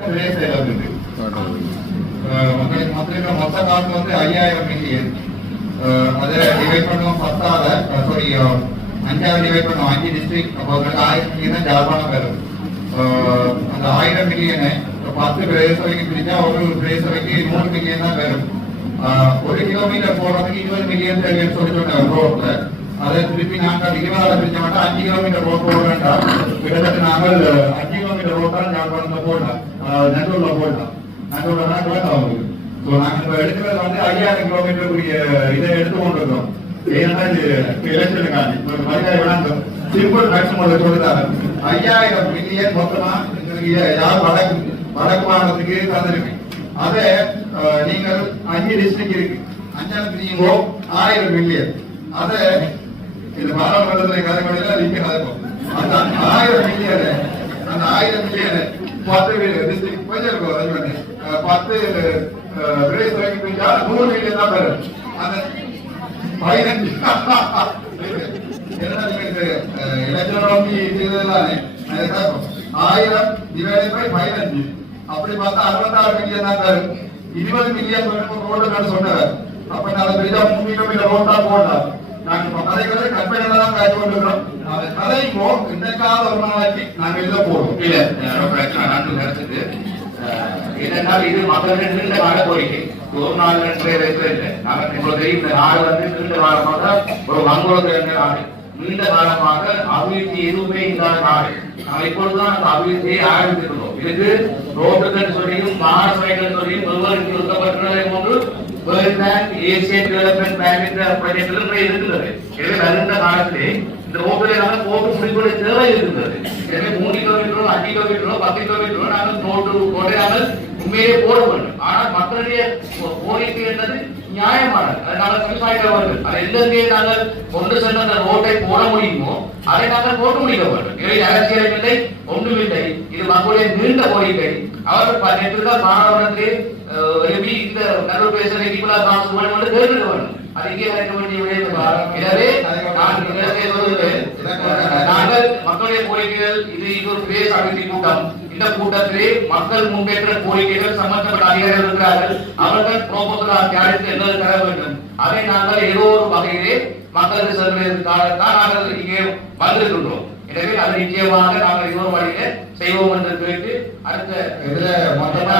மக்களுக்கு மொத்த காசு வந்து 5000 மில்லியன். அதை டிவைட் பண்ணுவோம் 5 டிவைட் பண்ணுவோம் 5 டிஸ்ட்ரிக்ட். அப்போ 1000 மில்லியன் தான் ஜாழ்ப்பாணம் வரும். அந்த 1000 மில்லியனை 10 பிரதேசவைக்கு பிரிச்சா ஒரு பிரதேசவைக்கு 100 மில்லியன் தான் வரும். 1 கிலோமீட்டர் போறதுக்கு 20 மில்லியன் தேவைன்னு சொல்லிட்டு ரோட்ல அதை திருப்பி நாங்கள் 20 பிரிச்ச மாட்டோம். 5 கிலோமீட்டர் ரோட் போட வேண்டாம். கிட்டத்தட்ட நாங்கள் 5 கிலோமீட்டர் ரோட்டால் ஜாழ்ப்பாணத்துல போடலாம், நெல்லூர்ல போடலாம். நெல்லூர்ல ஆகுது. நாங்கள் எடுக்கிறது வந்து 5000 கிலோமீட்டருக்குரிய இதை எடுத்து கொண்டிருக்கோம். ஏன்னா இது எலெக்ஷனுக்காண்டி சிம்பிள் மேக்ஸிமம் சொல்லிட்டாங்க. 5000 மில்லியன் மொத்தமா யார் வடக்கு மாநிலத்துக்கு தந்திருக்கு. அதை நீங்கள் 5 டிஸ்ட்ரிக்ட் இருக்கு, 5 பிரியுங்கோ 1000 மில்லியன். அதை இந்த பாராளுமன்றத்தில் கதைப்படியில் நீங்க கதைப்போம். அந்த 1000 மில்லியனை 10 டிஸ்ட்ரிக்ட் போயிருக்கோம். 10 பிரதேச வரைக்கும் பிரிஞ்சா 100 மில்லியன் தான் பெறும். அந்த 15 1000 டிவைடட் பை 15 அப்படி பார்த்தா 66 மில்லியன் தான் தரும். 20 மில்லியன் ரோடு சொன்னார். அப்ப நாங்க பெரிதா 3 கிலோமீட்டர் ரோட்டா போடலாம். நாங்க கதைகளை கற்பனையில தான் காய்ச்சி கொண்டிருக்கிறோம். கதைப்போ இன்னைக்காவது ஒரு நாளைக்கு நாங்க இதை போடுவோம். இல்ல நாட்டு கருத்துக்கு என்னென்னால் இது மக்களின் நீண்ட கால கோரிக்கை. ஒரு நாள் நாங்கள் தெரியும். இந்த நாடு வந்து நீண்ட காலமாக ஒரு வன்முறை நாடு. நீண்ட காலமாக அபிவிருத்தி எதுவுமே இல்லாத நாடு. நாங்கள் இப்பொழுதுதான் அந்த அபிவிருத்தியை ஆரம்பித்திருக்கிறோம். இதுக்கு ரோட்டுகள் சொல்லியும் மாகாண சபைகள் சொல்லியும் ஒருவருக்கு ஒதுக்கப்பட்டுள்ளதை போன்று world bank, Asian development bank என்ற ப்ராஜெக்ட் இருக்கிறது. எனவே வருகின்ற காலத்திலே இந்த ரோட்டிலே நாங்கள் போட்டு முடிக்கூடிய தேவை இருக்கின்றது. எனவே 3 கிலோமீட்டரோ 5 கிலோமீட்டரோ 10 கிலோமீட்டரோ நாங்கள் ரோட்டை நாங்கள் உண்மையிலே போட வேண்டும். ஆனால் மக்களுடைய கோரிக்கை என்பது நியாயமானது. அதை நாங்கள் விவசாயிகள் அதை எந்தெங்கே நாங்கள் கொண்டு சென்ற அந்த ரோட்டை போட முடியுமோ அதை நாங்கள் போட்டு முடிக்க வேண்டும். இவை அரசியல் இல்லை, ஒன்றுமில்லை. இது மக்களுடைய நீண்ட கோரிக்கை. அவர்கள் நேற்றுதான் மாணவர்களுக்கு எழுப்பி இந்த நல்லூர் பேசுகிற கேட்க வேண்டும். அது இங்கே வைக்க வேண்டிய விடயம். எனவே நாங்கள் மக்களுடைய கோரிக்கைகள் இது ஒரு பிரதேச அபிவிருத்தி கூட்டம். இந்த கூட்டத்திலே மக்கள் முன்னேற்ற கோரிக்கைகள் சம்பந்தப்பட்ட அதிகாரிகள் இருக்கிறார்கள். அவர்கள் ப்ரோபோசல் தயாரித்து என்ன தர வேண்டும். அதை நாங்கள் ஏதோ ஒரு வகையிலே மக்களுக்கு செல்வதற்காக தான் நாங்கள் இங்கே வந்திருக்கின்றோம். எனவே அது நிச்சயமாக நாங்கள் இன்னொரு வழியில செய்வோம் என்று கேட்டு அடுத்த இதுல மொத்தமா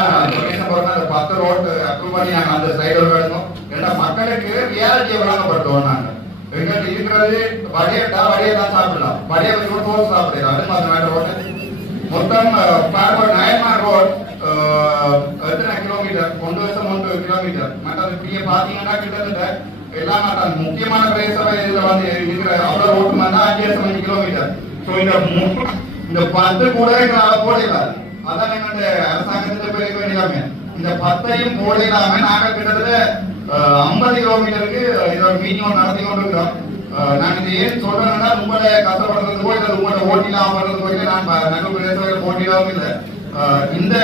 10 ரோடு அப்ரூவ் பண்ணி நாங்கள் அந்த சைடு எடுக்கணும். ஏன்னா மக்களுக்கு ரியாலிட்டியை வழங்கப்பட்டோம். நாங்கள் எங்கிட்ட இருக்கிறது வடையை தான் சாப்பிடலாம். வடையை வச்சு தோசை சாப்பிடலாம். அது மாதிரி ரோடு மொத்தம் நயன்மார் ரோட் எத்தனை கிலோமீட்டர்? 1 வருஷம் 1 கிலோமீட்டர். மற்றது இப்படியே பாத்தீங்கன்னா கிட்டத்தட்ட எல்லாம் முக்கியமான பிரதேச இதுல வந்து இருக்கிற அவ்வளவு ரோட்டு மாதிரி 5 கிலோமீட்டர். இந்த 10 கூட போடலாம். அதான் எங்களுடைய அரசாங்கத்திட்ட பெருக்க வேண்டியதாமே. இந்த 10ஐயும் போடலாம நாங்க கிட்டத்தட்ட 50 கிலோமீட்டருக்கு இதோட மீட்டிங் நடத்தி கொண்டிருக்கிறோம். நான் இது ஏன் சொல்றேன்னா உங்களை கஷ்டப்படுறதுக்கோ இல்லை உங்களோட ஓட்டிலாம் பண்றதுக்கோ இல்லை, நான் நகர் பிரதேசங்கள் போட்டியிலாவும் இல்லை. இந்த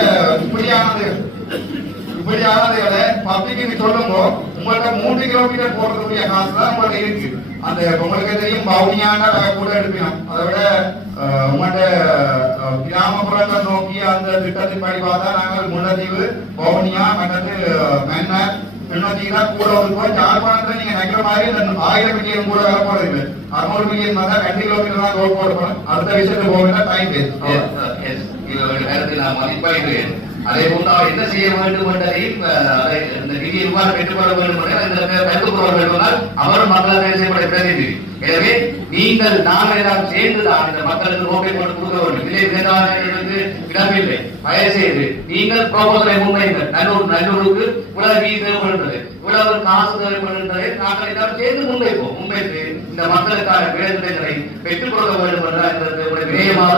இப்படியானதுகளை பப்ளிக்கு சொல்லும்போ உங்கள்கிட்ட 3 கிலோமீட்டர் போடுறதுக்குரிய காசு தான் உங்கள்ட்ட இருக்கு. அந்த உங்களுக்கு தெரியும் பவுனியாண்டா கூட எடுப்போம். அதை விட உங்கள்கிட்ட கிராமப்புறங்கள் நோக்கி அந்த திட்டத்தின் படி பார்த்தா நாங்கள் முல்லைத்தீவு, பவுனியா மற்றது மன்னார் தான் கூட இருக்கும். ஜாழ்ப்பாணத்துல நீங்க நினைக்கிற மாதிரி 1000 மில்லியன் கூட வர போறது 600 மில்லியன் தான் 2 கிலோமீட்டர் தான் ரோட் போடணும். அடுத்த விஷயத்துக்கு போக டைம் நான் மதிப்பாய்கிறேன். அதே போன்று அவர் என்ன செய்ய வேண்டும் என்பதையும் இந்த நிதி எவ்வாறு பெற்றுக்கொள்ள வேண்டும் என்றால் அவரும் மக்கள் தேசியப்பட பிரதிநிதி. எனவே நீங்கள் நாங்கள் எல்லாம் சேர்ந்துதான் இந்த மக்களுக்கு ரோட்டை போட்டு கொடுக்க வேண்டும். இதை வேண்டாம் இடமில்லை. தயவு செய்து நீங்கள் ப்ரோபோசலை முன்வைங்கள். நல்லூருக்கு இவ்வளவு வீடு தேவைப்படுகிறது, இவ்வளவு காசு தேவைப்படுகின்றதை நாங்கள் எல்லாம் சேர்ந்து முன்வைத்து இந்த மக்களுக்கான வேலைகளை பெற்றுக் கொடுக்க வேண்டும் என்றால் வினயமாக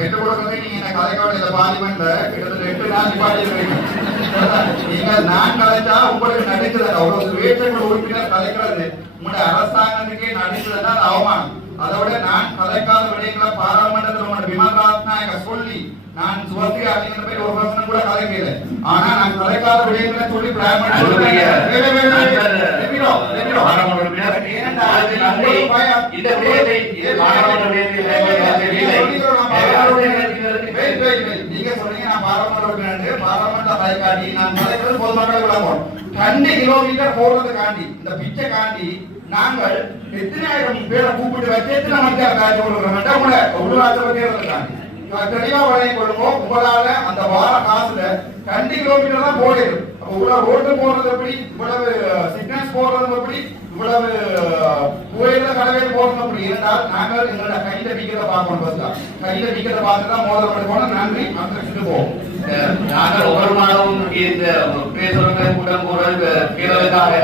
பெற்றுக் கொடுக்கவே நீங்க கலைக்காடு பார்லிமெண்ட்ல கிட்டத்தட்ட 8 நாள் நிப்பாட்டி நீங்கள் நான் கலைச்சா உங்களுக்கு நடிக்கிறது அவ்வளவு வேட்டைகள் உறுப்பினர் கலைக்கிறது உங்களுடைய அரசாங்கத்துக்கே நடிக்கிறதா அவமானம். அதை விட நான் கலைக்காத விடயங்களை பாராளுமன்றத்தில் உங்களோட விமர்சனாயக சொல்லி நான் சுவர்த்தி அப்படிங்கிற போய் ஒரு வருஷம் கூட கலைக்கல. ஆனா நான் கலைக்காத விடயங்களை சொல்லி பிளான் நீங்க நீங்க சொன்னீங்க நான் பாராளுமன்ற காட்டி நான் தலைவர் பொதுமக்களை விளம்பரம் 2 கிலோமீட்டர் போடுறதுக்காண்டி இந்த பிச்சை காண்டி நாங்கள் எத்தனை ஆயிரம் பேரை கூப்பிட்டு வச்சு எத்தனை மக்கள் காட்சி கொடுக்குறோம் உங்களை உள்ளாட்சி தேர்தலுக்காண்டி தெளிவா வழங்கி கொள்ளுவோம். உங்களால அந்த வார காசுல 2 கிலோமீட்டர் தான் போயிடும். இவ்வளவு ரோட்டு போடுறது எப்படி, இவ்வளவு சிக்னல்ஸ் போடுறது எப்படி, இவ்வளவு கோயில கடவுள் போடுறது எப்படி இருந்தால் நாங்கள் எங்களோட கையில விக்கிறத பார்க்கணும். பஸ் கையில விக்கிறத பார்த்து தான் மோதல் போன நன்றி அந்த போவோம். நாங்கள் ஒவ்வொரு மாதமும் இந்த பேசுறவங்க கூட்டம் போடுறது கேட்கறதுக்காக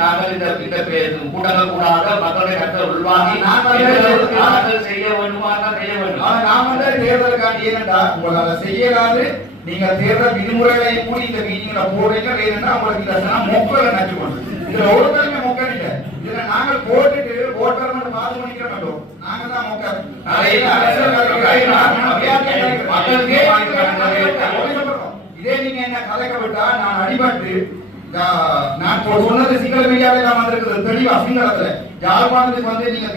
நாங்கள் இந்த கூட்டங்கள் கூடாத மக்களுடைய கருத்தை உள்வாங்கி நாங்கள் செய்ய வேண்டுமா செய்ய வேண்டும். ஆனா நாம தேர்தலுக்காண்டி ஏனென்றா உங்களால செய்யலாது நீங்க தேர்தல் விதிமுறைகளை கூடி இந்த மீட்டிங்ல போடுறீங்க. வேணும்னா உங்களுக்கு இந்த மொக்கலை நச்சுக்கொண்டு இதுல ஒரு தலைமை மொக்க இல்ல. இதுல நாங்கள் போட்டுட்டு ஓட்டர் மட்டும் பாது பண்ணிக்கிற மாட்டோம். நாங்க தான் மொக்க இதே நீங்க என்ன கலைக்கப்பட்டா நான் அடிபட்டு நான் சொன்னது சிங்கள மீடியாவில் எல்லாம் வந்திருக்கிறது தெளிவா சிங்களத்துல யாழ்ப்பாணத்துக்கு வந்து நீங்க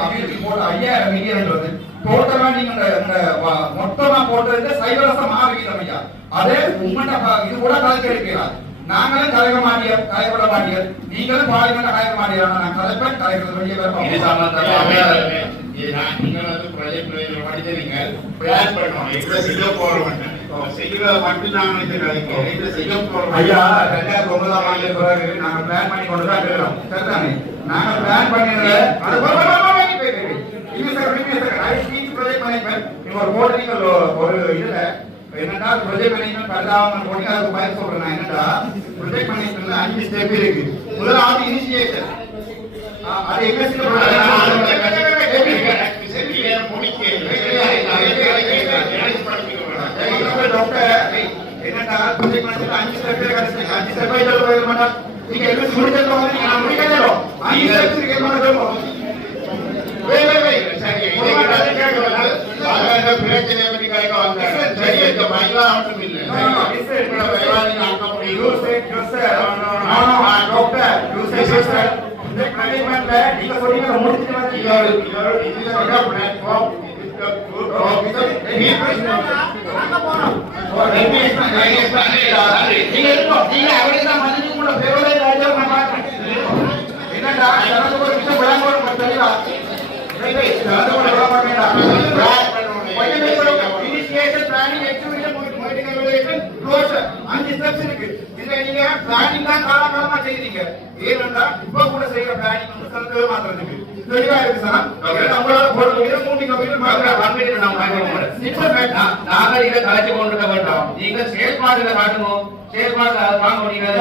அபிவிருத்தி போட்ட 5000 மில்லியன் வந்து டோட்டலா நீங்க மொத்தமா போட்டது சைவரசம் 6 வீதம் ஐயா. அதே உங்கள்கிட்ட இது கூட கலைக்க இருக்கிறார். நாங்களும் கலைக்க மாட்டியர் கலைப்பட மாட்டியர் நீங்களும் பார்லிமெண்ட் கலைக்க மாட்டியர். நான் கலைப்பேன் கலைக்கிறது வெளியே ஐயா 2009 ஆண்டு பிறகு நாங்க பிளான் பண்ணி கொண்டு தான் இருக்கிறோம். சரிதானே? நாங்க பிளான் பண்ணினது ஒரு போட்டு நீங்கள் ஒரு இதுல என்னன்னா ப்ரொஜெக்ட் மேனேஜ்மெண்ட் பரிதாபம் போட்டு அதுக்கு பயன் சொல்றேன். நான் என்னடா ப்ரொஜெக்ட் மேனேஜ்மெண்ட்ல 5 ஸ்டெப் இருக்கு. முதலாவது இனிஷியேஷன் அது என்னடா ப்ரொஜெக்ட் மேனேஜ்மெண்ட் 5 ஸ்டெப் இருக்கு. 5 ஸ்டெப் ஐ சொல்ல வேண்டாம். நீங்க எல்லாம் முடிச்சது வந்து நான் முடிக்கறோம். 5 ஸ்டெப்ஸ் இருக்கு என்ன சொல்றோம். சரி இந்த பிரச்சனை பத்தி கேட்க வந்தேன். சரி இந்த மயிலா மட்டும் இல்ல இப்ப வேளாண் ஆக்க முடியும். டாக்டர் யூசர் இந்த மேனேஜ்மென்ட்ல நீங்க சொல்றீங்க முடிச்சிட்டு வந்து இது சொல்ற பிளாட்ஃபார்ம் என்னடா ஒரு விஷயம் விளம்பரம் தெரியல. Initiation, planning, execution, monitoring, evaluation, closure. 5 steps இருக்கு. இதுல நீங்க பிளானிங் தான் காலகாலமா செய்றீங்க. ஏன்னா இப்ப கூட செய்யற பிளானிங் வந்து சந்தேக மாத்திரத்துக்கு தெளிவா இருக்கு சார். நம்மளோட ஒரு 3 கமிஷன் மாதிரி 1 மினிட் நாம பார்க்கணும். நாங்கள் இதை கலைச்சு கொண்டு வேண்டாம். நீங்க செயல்பாடுகளை காட்டுவோம். செயல்பாடு வாங்க முடியாது.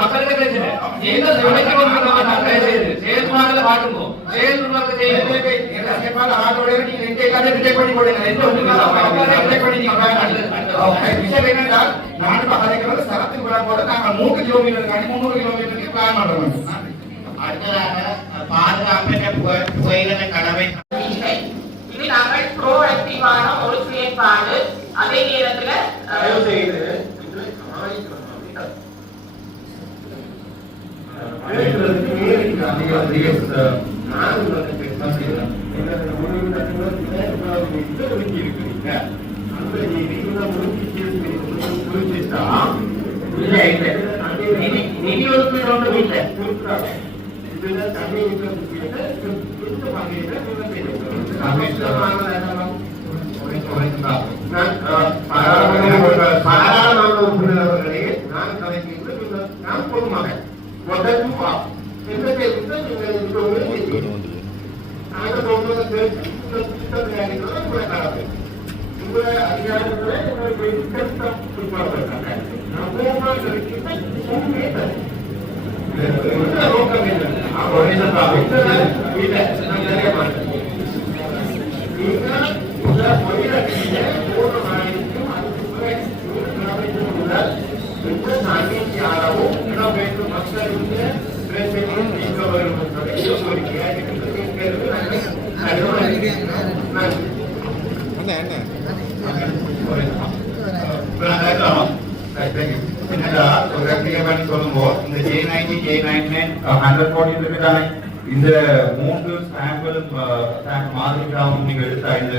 மக்களுக்கு பிரச்சனை. நீங்க செயல்பாடுகளை காட்டுவோம். செயல்பாடு செயல்பாடு ஆட்டோட நீங்க ரிஜெக்ட் பண்ணி போடுங்க. விஷயம் என்னன்னா நான் பாதிக்கிறது சரத்துக்கு விட போட நாங்கள் 3 கிலோமீட்டர் 300 கிலோமீட்டருக்கு பிளான் பண்றோம். அடுத்ததாக பாதுகாப்பின புகையிலை கடமை இது நாங்கள் ப்ரோஆக்டிவான ஒரு செயற்பாடு. அதே நேரத்துல பாராளுமன்ற உறுப்பினர்களே நான் கலைக்கின்ற நான் பொதுமகன் முதல் உங்களை அதிகாரிகளை சொல்லும்போது இந்த J90, J99 100 கோடி இருக்குதானே இந்த 3 சாம்பிளும் மாதிரி கிராமம் நீங்க எடுத்த இந்த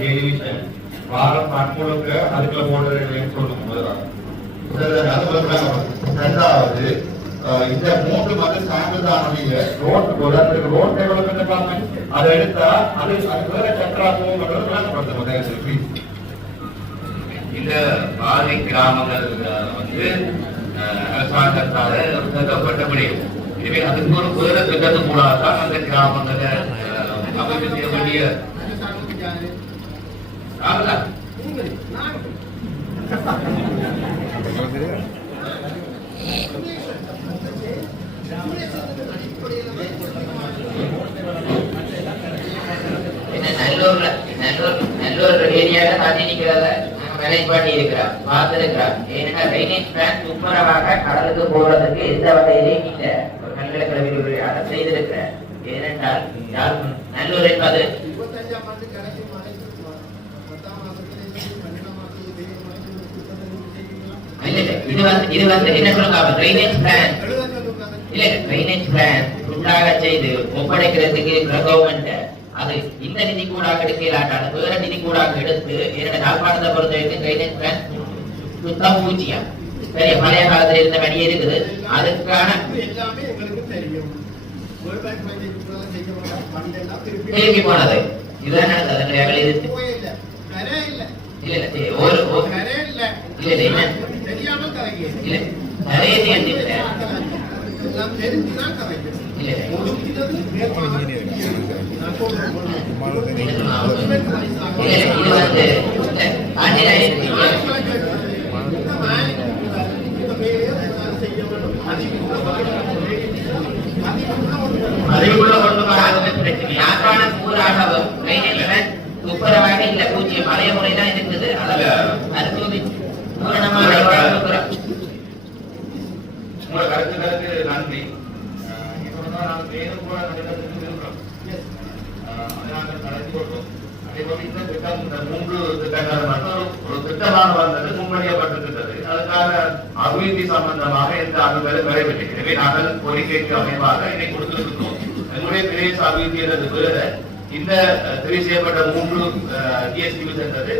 டெலிவிஷன் வாரம் முழுக்க அதுக்குள்ள போடுறதுன்னு சொல்லுங்க முதல்ல. ரெண்டாவது இந்த 3 மட்டும் சாம்பிள் தான் நீங்க ரோட் டெவலப்மெண்ட் டிபார்ட்மெண்ட் அதை எடுத்தா அது வேற சக்கராகவும் முதல்ல. இந்த பாதி கிராமங்கள் வந்து அரசாங்கத்தால ஒதுக்கப்பட்ட முடியும். எனவே அதுக்கு ஒரு புதிய திட்டத்து மூலத்தான் அந்த கிராமங்களை அமைப்பு செய்ய வேண்டிய நல்லூர் ஏரியால தண்ணி நிக்கிறத மேனேஜ் பண்ணி இருக்கிறோம், பார்த்திருக்கிறோம். ஏன்னா ட்ரைனேஜ் பிளான் துப்புரவாக கடலுக்கு போறதுக்கு எந்த வகையிலையும் இல்ல. ஒரு பல்கலைக்கழக அதை செய்திருக்கிறேன். ஏனென்றால் நல்லூர் என்பது இது வந்து என்ன சொல்லுங்க, ட்ரைனேஜ் பிளான் இல்ல, ட்ரைனேஜ் பிளான் உண்டாக செய்து ஒப்படைக்கிறதுக்கு கவர்மெண்ட் அது இந்த நிதி கூடாக எடுக்கலாட்டாலும் வேற நிதி கூடாக எடுத்து என்னோட யாழ்ப்பாணத்தை பொறுத்த வரைக்கும் ட்ரைனேஜ் பிளான் சுத்தம் பூச்சியா பெரிய பழைய காலத்துல இருந்த வழியே இருக்குது. அதுக்கான திரும்பி போனது இதுதான் நடந்தது. இல்ல துப்புரவாக இல்ல பூஜ்ஜியம் பழைய முறைதான் இருக்குது. கருத்துக்களுக்கு நன்றி. அதுக்கான அபிவிருத்தி சம்பந்தமாக இந்த ஆய்வுகள் நடைபெற்றது. எனவே நாங்கள் கோரிக்கைக்கு அமைவாக இதை கொடுத்திருக்கிறோம். நம்முடைய பிரதேச அபிவிருத்தி என்றது வேற, இந்த தெரிவு செய்யப்பட்ட 3 டிஎஸ்டிவி சென்றது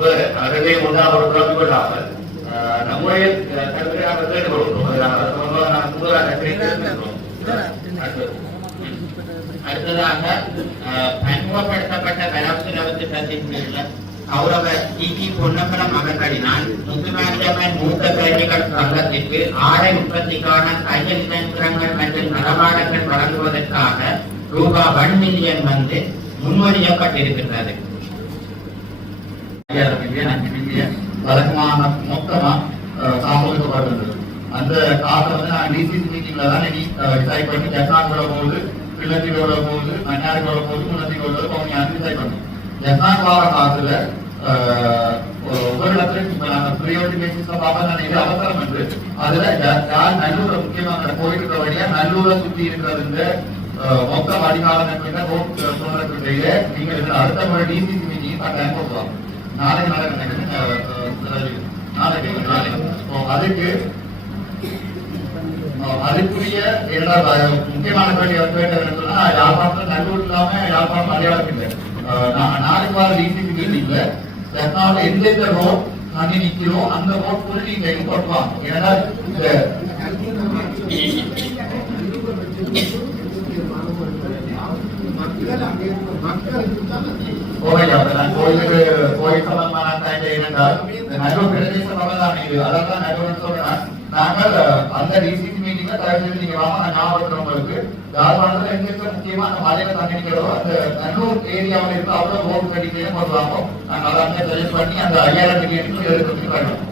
வேற. அதே ஒன்றாக ஒரு குழப்பம் கொள்ளாமல் நம்முடைய கருத்துக்காக அடுத்ததாக பன்முகப்படுத்தப்பட்ட கராப்சி நவத்து சந்திப்பில் கௌரவ டி பொன்னம்பலம் அவர்களினால் முத்துமாரியம்மன் மூத்த கல்விகள் சங்கத்திற்கு ஆடை உற்பத்திக்கான தையல் இயந்திரங்கள் மற்றும் நடமாடங்கள் வழங்குவதற்காக ரூபாய் 1 மில்லியன் வந்து முன்மொழியப்பட்டிருக்கின்றது. வழக்கமான மொத்தமா காப்பளிக்கப்படுறது. அந்த காசை வந்து நான் டிசிசி மீட்டிங்ல தான் டிசைட் பண்ணி ஜப்பான் விட போகுது, கிழக்கு விட போகுது, மன்னாருக்கு விட போகுது, முன்னத்துக்கு விட போகுது, அவங்க டிசைட் பண்ணோம். ஜப்பான் வார காசுல ஒவ்வொரு இடத்துலையும் இப்ப நாங்க ப்ரியாரிட்டி பேசிஸ்ல பார்த்தா இது அவசரம் என்று அதுல யார் நல்லூரை முக்கியமாக போயிட்டு இருக்க வழியா நல்லூரை சுத்தி இருக்கிறது இந்த மொத்த வடிகாலங்கள் ரோட் போனதுடைய நீங்க அடுத்த முறை டிசிசி மீட்டிங் டைம் போடுவாங்க. நாளைக்கு அதுக்கு அதுக்குரிய முக்கியமான சொன்னா யாழ்ப்பாணத்துல நல்லூர் இல்லாம யாழ்ப்பாணம் மலையாளம் இல்லை. நாளைக்கு வார டிசிசி மீட்டிங்ல எந்தெந்த ரோட் தண்ணி நிக்கிறோம் அந்த ரோட் கூட நீங்க போட்டுவாங்க. ஏன்னா கோயில் சம்பந்தமான நல்லூர் பிரதேச சம்பந்தம் இது அதான் நல்லூர் சொல்றேன். நாங்கள் அந்த டிசிசி மீட்டிங்ல தயவு நீங்க வாங்க, நான் ஞாபகப்படுத்துறேன் உங்களுக்கு. யாழ்ப்பாணத்துல எங்க முக்கியமா அந்த மலையில தண்ணி நிக்கிறோம் அந்த நல்லூர் ஏரியாவில் இருந்து அவ்வளவு ரோடு கட்டிக்கையும் போடுவாங்க. நாங்கள் அதை அங்கே சஜெஸ்ட் பண்ணி அந்த 5000 மில்லியனுக்கு எடுத்து வரணும்.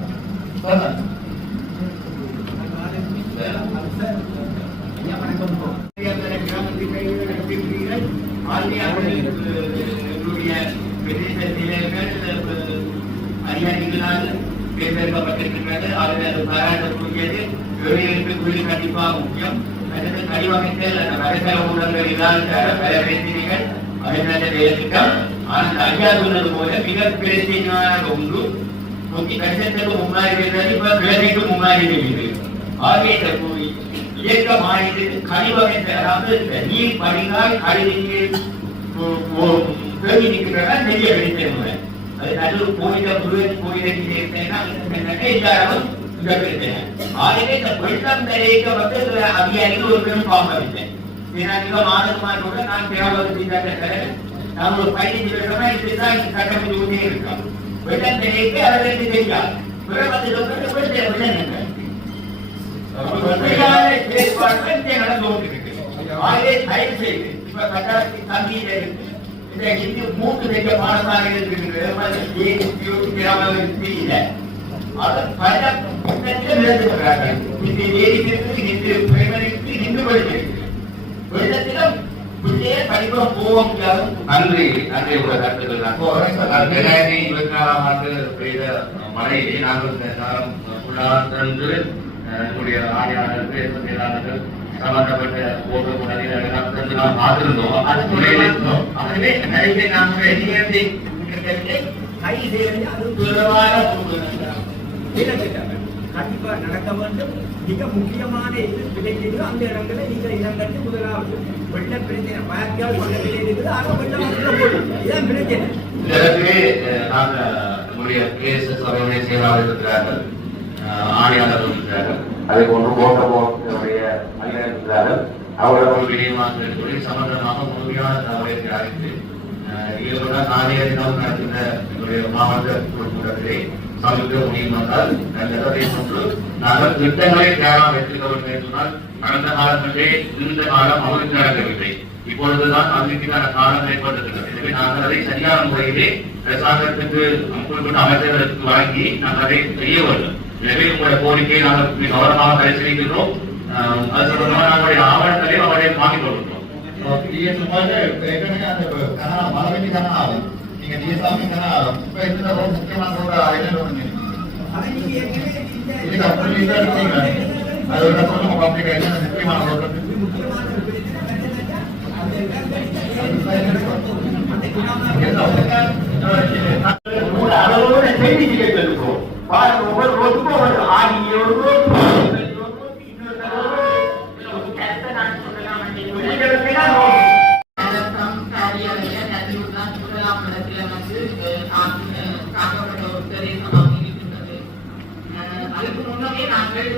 அதிகாரிகளால் தேர்ந்தெடுக்கப்பட்டிருக்கின்றது. அதில் பாராட்டக்கூடியது தொழில்களுக்கு கண்டிப்பாக முக்கியம். அடுத்து கழிவமைத்தல் வரைசல ஊடகங்களினால் பல பேசினீர்கள் அதனால திட்டம். அந்த ஐயா சொன்னது போல மிக பிரச்சனையான ஒன்று கடிதத்துக்கு முன்னாடி இப்ப கிழமைக்கு முன்னாடி ஆகிய இயக்கமானது கழிவகை, அதாவது இந்த நீர் வடிகால் கழிவுநீர் தேங்கி நிற்கின்றன நெய்ய வெளித்தேன். அது நல்ல கோயில முருகன் கோயிலுக்கு எல்லாரும் இந்த பிரச்சனை. ஆகவே இந்த வெள்ளம் தரைக்க வந்து அதிகாரிகள் ஒரு பெரும் பாம்பவில்லை. மாதமானோட நான் தேவையான நான் ஒரு 15 வருஷமா இப்படிதான் கட்டமைச்சு கொண்டே இருக்கோம். வெள்ளம் தரைக்கு அவர்களுக்கு தெரியாது. நடந்து கொண்டிருக்கு. ஆகவே தயவு செய்து இப்ப கட்டாயத்தின் தங்கியில இருக்கு இந்த இந்து மூன்று வைக்க பாடசாலைகள் தெரியல. அது பல நிறுத்துகிறார்கள். இந்த ஏரிக்கு இந்து பிரைமரிக்கு இந்து படிச்சிருக்கு. வெள்ளத்திலும் பிள்ளையே படிப்போம் போக முடியாது. நன்றி உள்ள கருத்துக்கள். 2024 ஆண்டு பெய்த மழையை நாங்கள் சென்று நம்முடைய ஆணையாளர்கள் செயலாளர்கள் சம்பந்தப்பட்ட ஒவ்வொரு நதிகள் நாம் பார்த்திருந்தோம். அதுவே நடைபெற நாங்கள் கை செய்வது அது துறவாக கண்டிப்பா நடக்க வேண்டும். மிக முக்கியமான இது கிடைக்கிறது. அந்த இடங்களை நீங்க இடங்கட்டு முதலாவது வெள்ள பிரச்சனை வாய்க்கால் வெள்ள இருக்குது. ஆக வெள்ளம் இதான் பிரச்சனை. இதற்கு நாங்கள் நம்முடைய கேஸ் சபையுடைய செயலாளர் இருக்கிறார்கள், ஆணையாளர்கள் இருக்கிறார்கள், அதே போன்று ஓட்டப்போடைய அதிகாரிகள் இருக்கிறார்கள். அவர்கள் விநியோகமாக சொல்லி சம்பந்தமாக முழுமையான தகவலை அறிந்து ஈடுபட நாளைய தினம் நடக்கின்ற எங்களுடைய மாவட்ட கூட்டத்திலே சமர்ப்பிக்க முடியும் என்றால் நல்லதை கொண்டு நாங்கள் திட்டங்களை தயாராக வைத்திருக்க வேண்டும் என்று சொன்னால் கடந்த காலங்களிலே இந்த காலம் அவருக்கு நடக்கவில்லை. இப்பொழுதுதான் அதற்கான காலம் ஏற்பட்டிருக்கிறது. எனவே நாங்கள் அதை சரியான முறையிலே அரசாங்கத்துக்கு குறிப்பிட்ட அமைச்சர்களுக்கு வழங்கி நாங்கள் அதை செய்ய வேண்டும். எனவே உங்களுடைய கோரிக்கையை நாங்கள் கவனமாக பரிசீலிக்கின்றோம். அது சம்பந்தமாக நாங்களுடைய ஆவணங்களையும் அவரை வாங்கிக் கொள்கின்றோம். மலவெட்டி கனாலும் நீங்க டிஎஸ்ஆமி கனாலும் இப்ப இந்த ரொம்ப முக்கியமான ஒரு ஐலண்ட் ஒண்ணு இது அப்படி இதான் இருக்கீங்க. அது ஒரு சொல்லுங்க பப்ளிக் ஐலண்ட் முக்கியமான ரோடு அளவோட செய்தி கேட்டிருக்கோம். ஒவ்வொரு ரோட்டுக்கும் ஒரு ஆகிய ஒரு ரோடு அதுக்கு முன்னமே நாங்கள்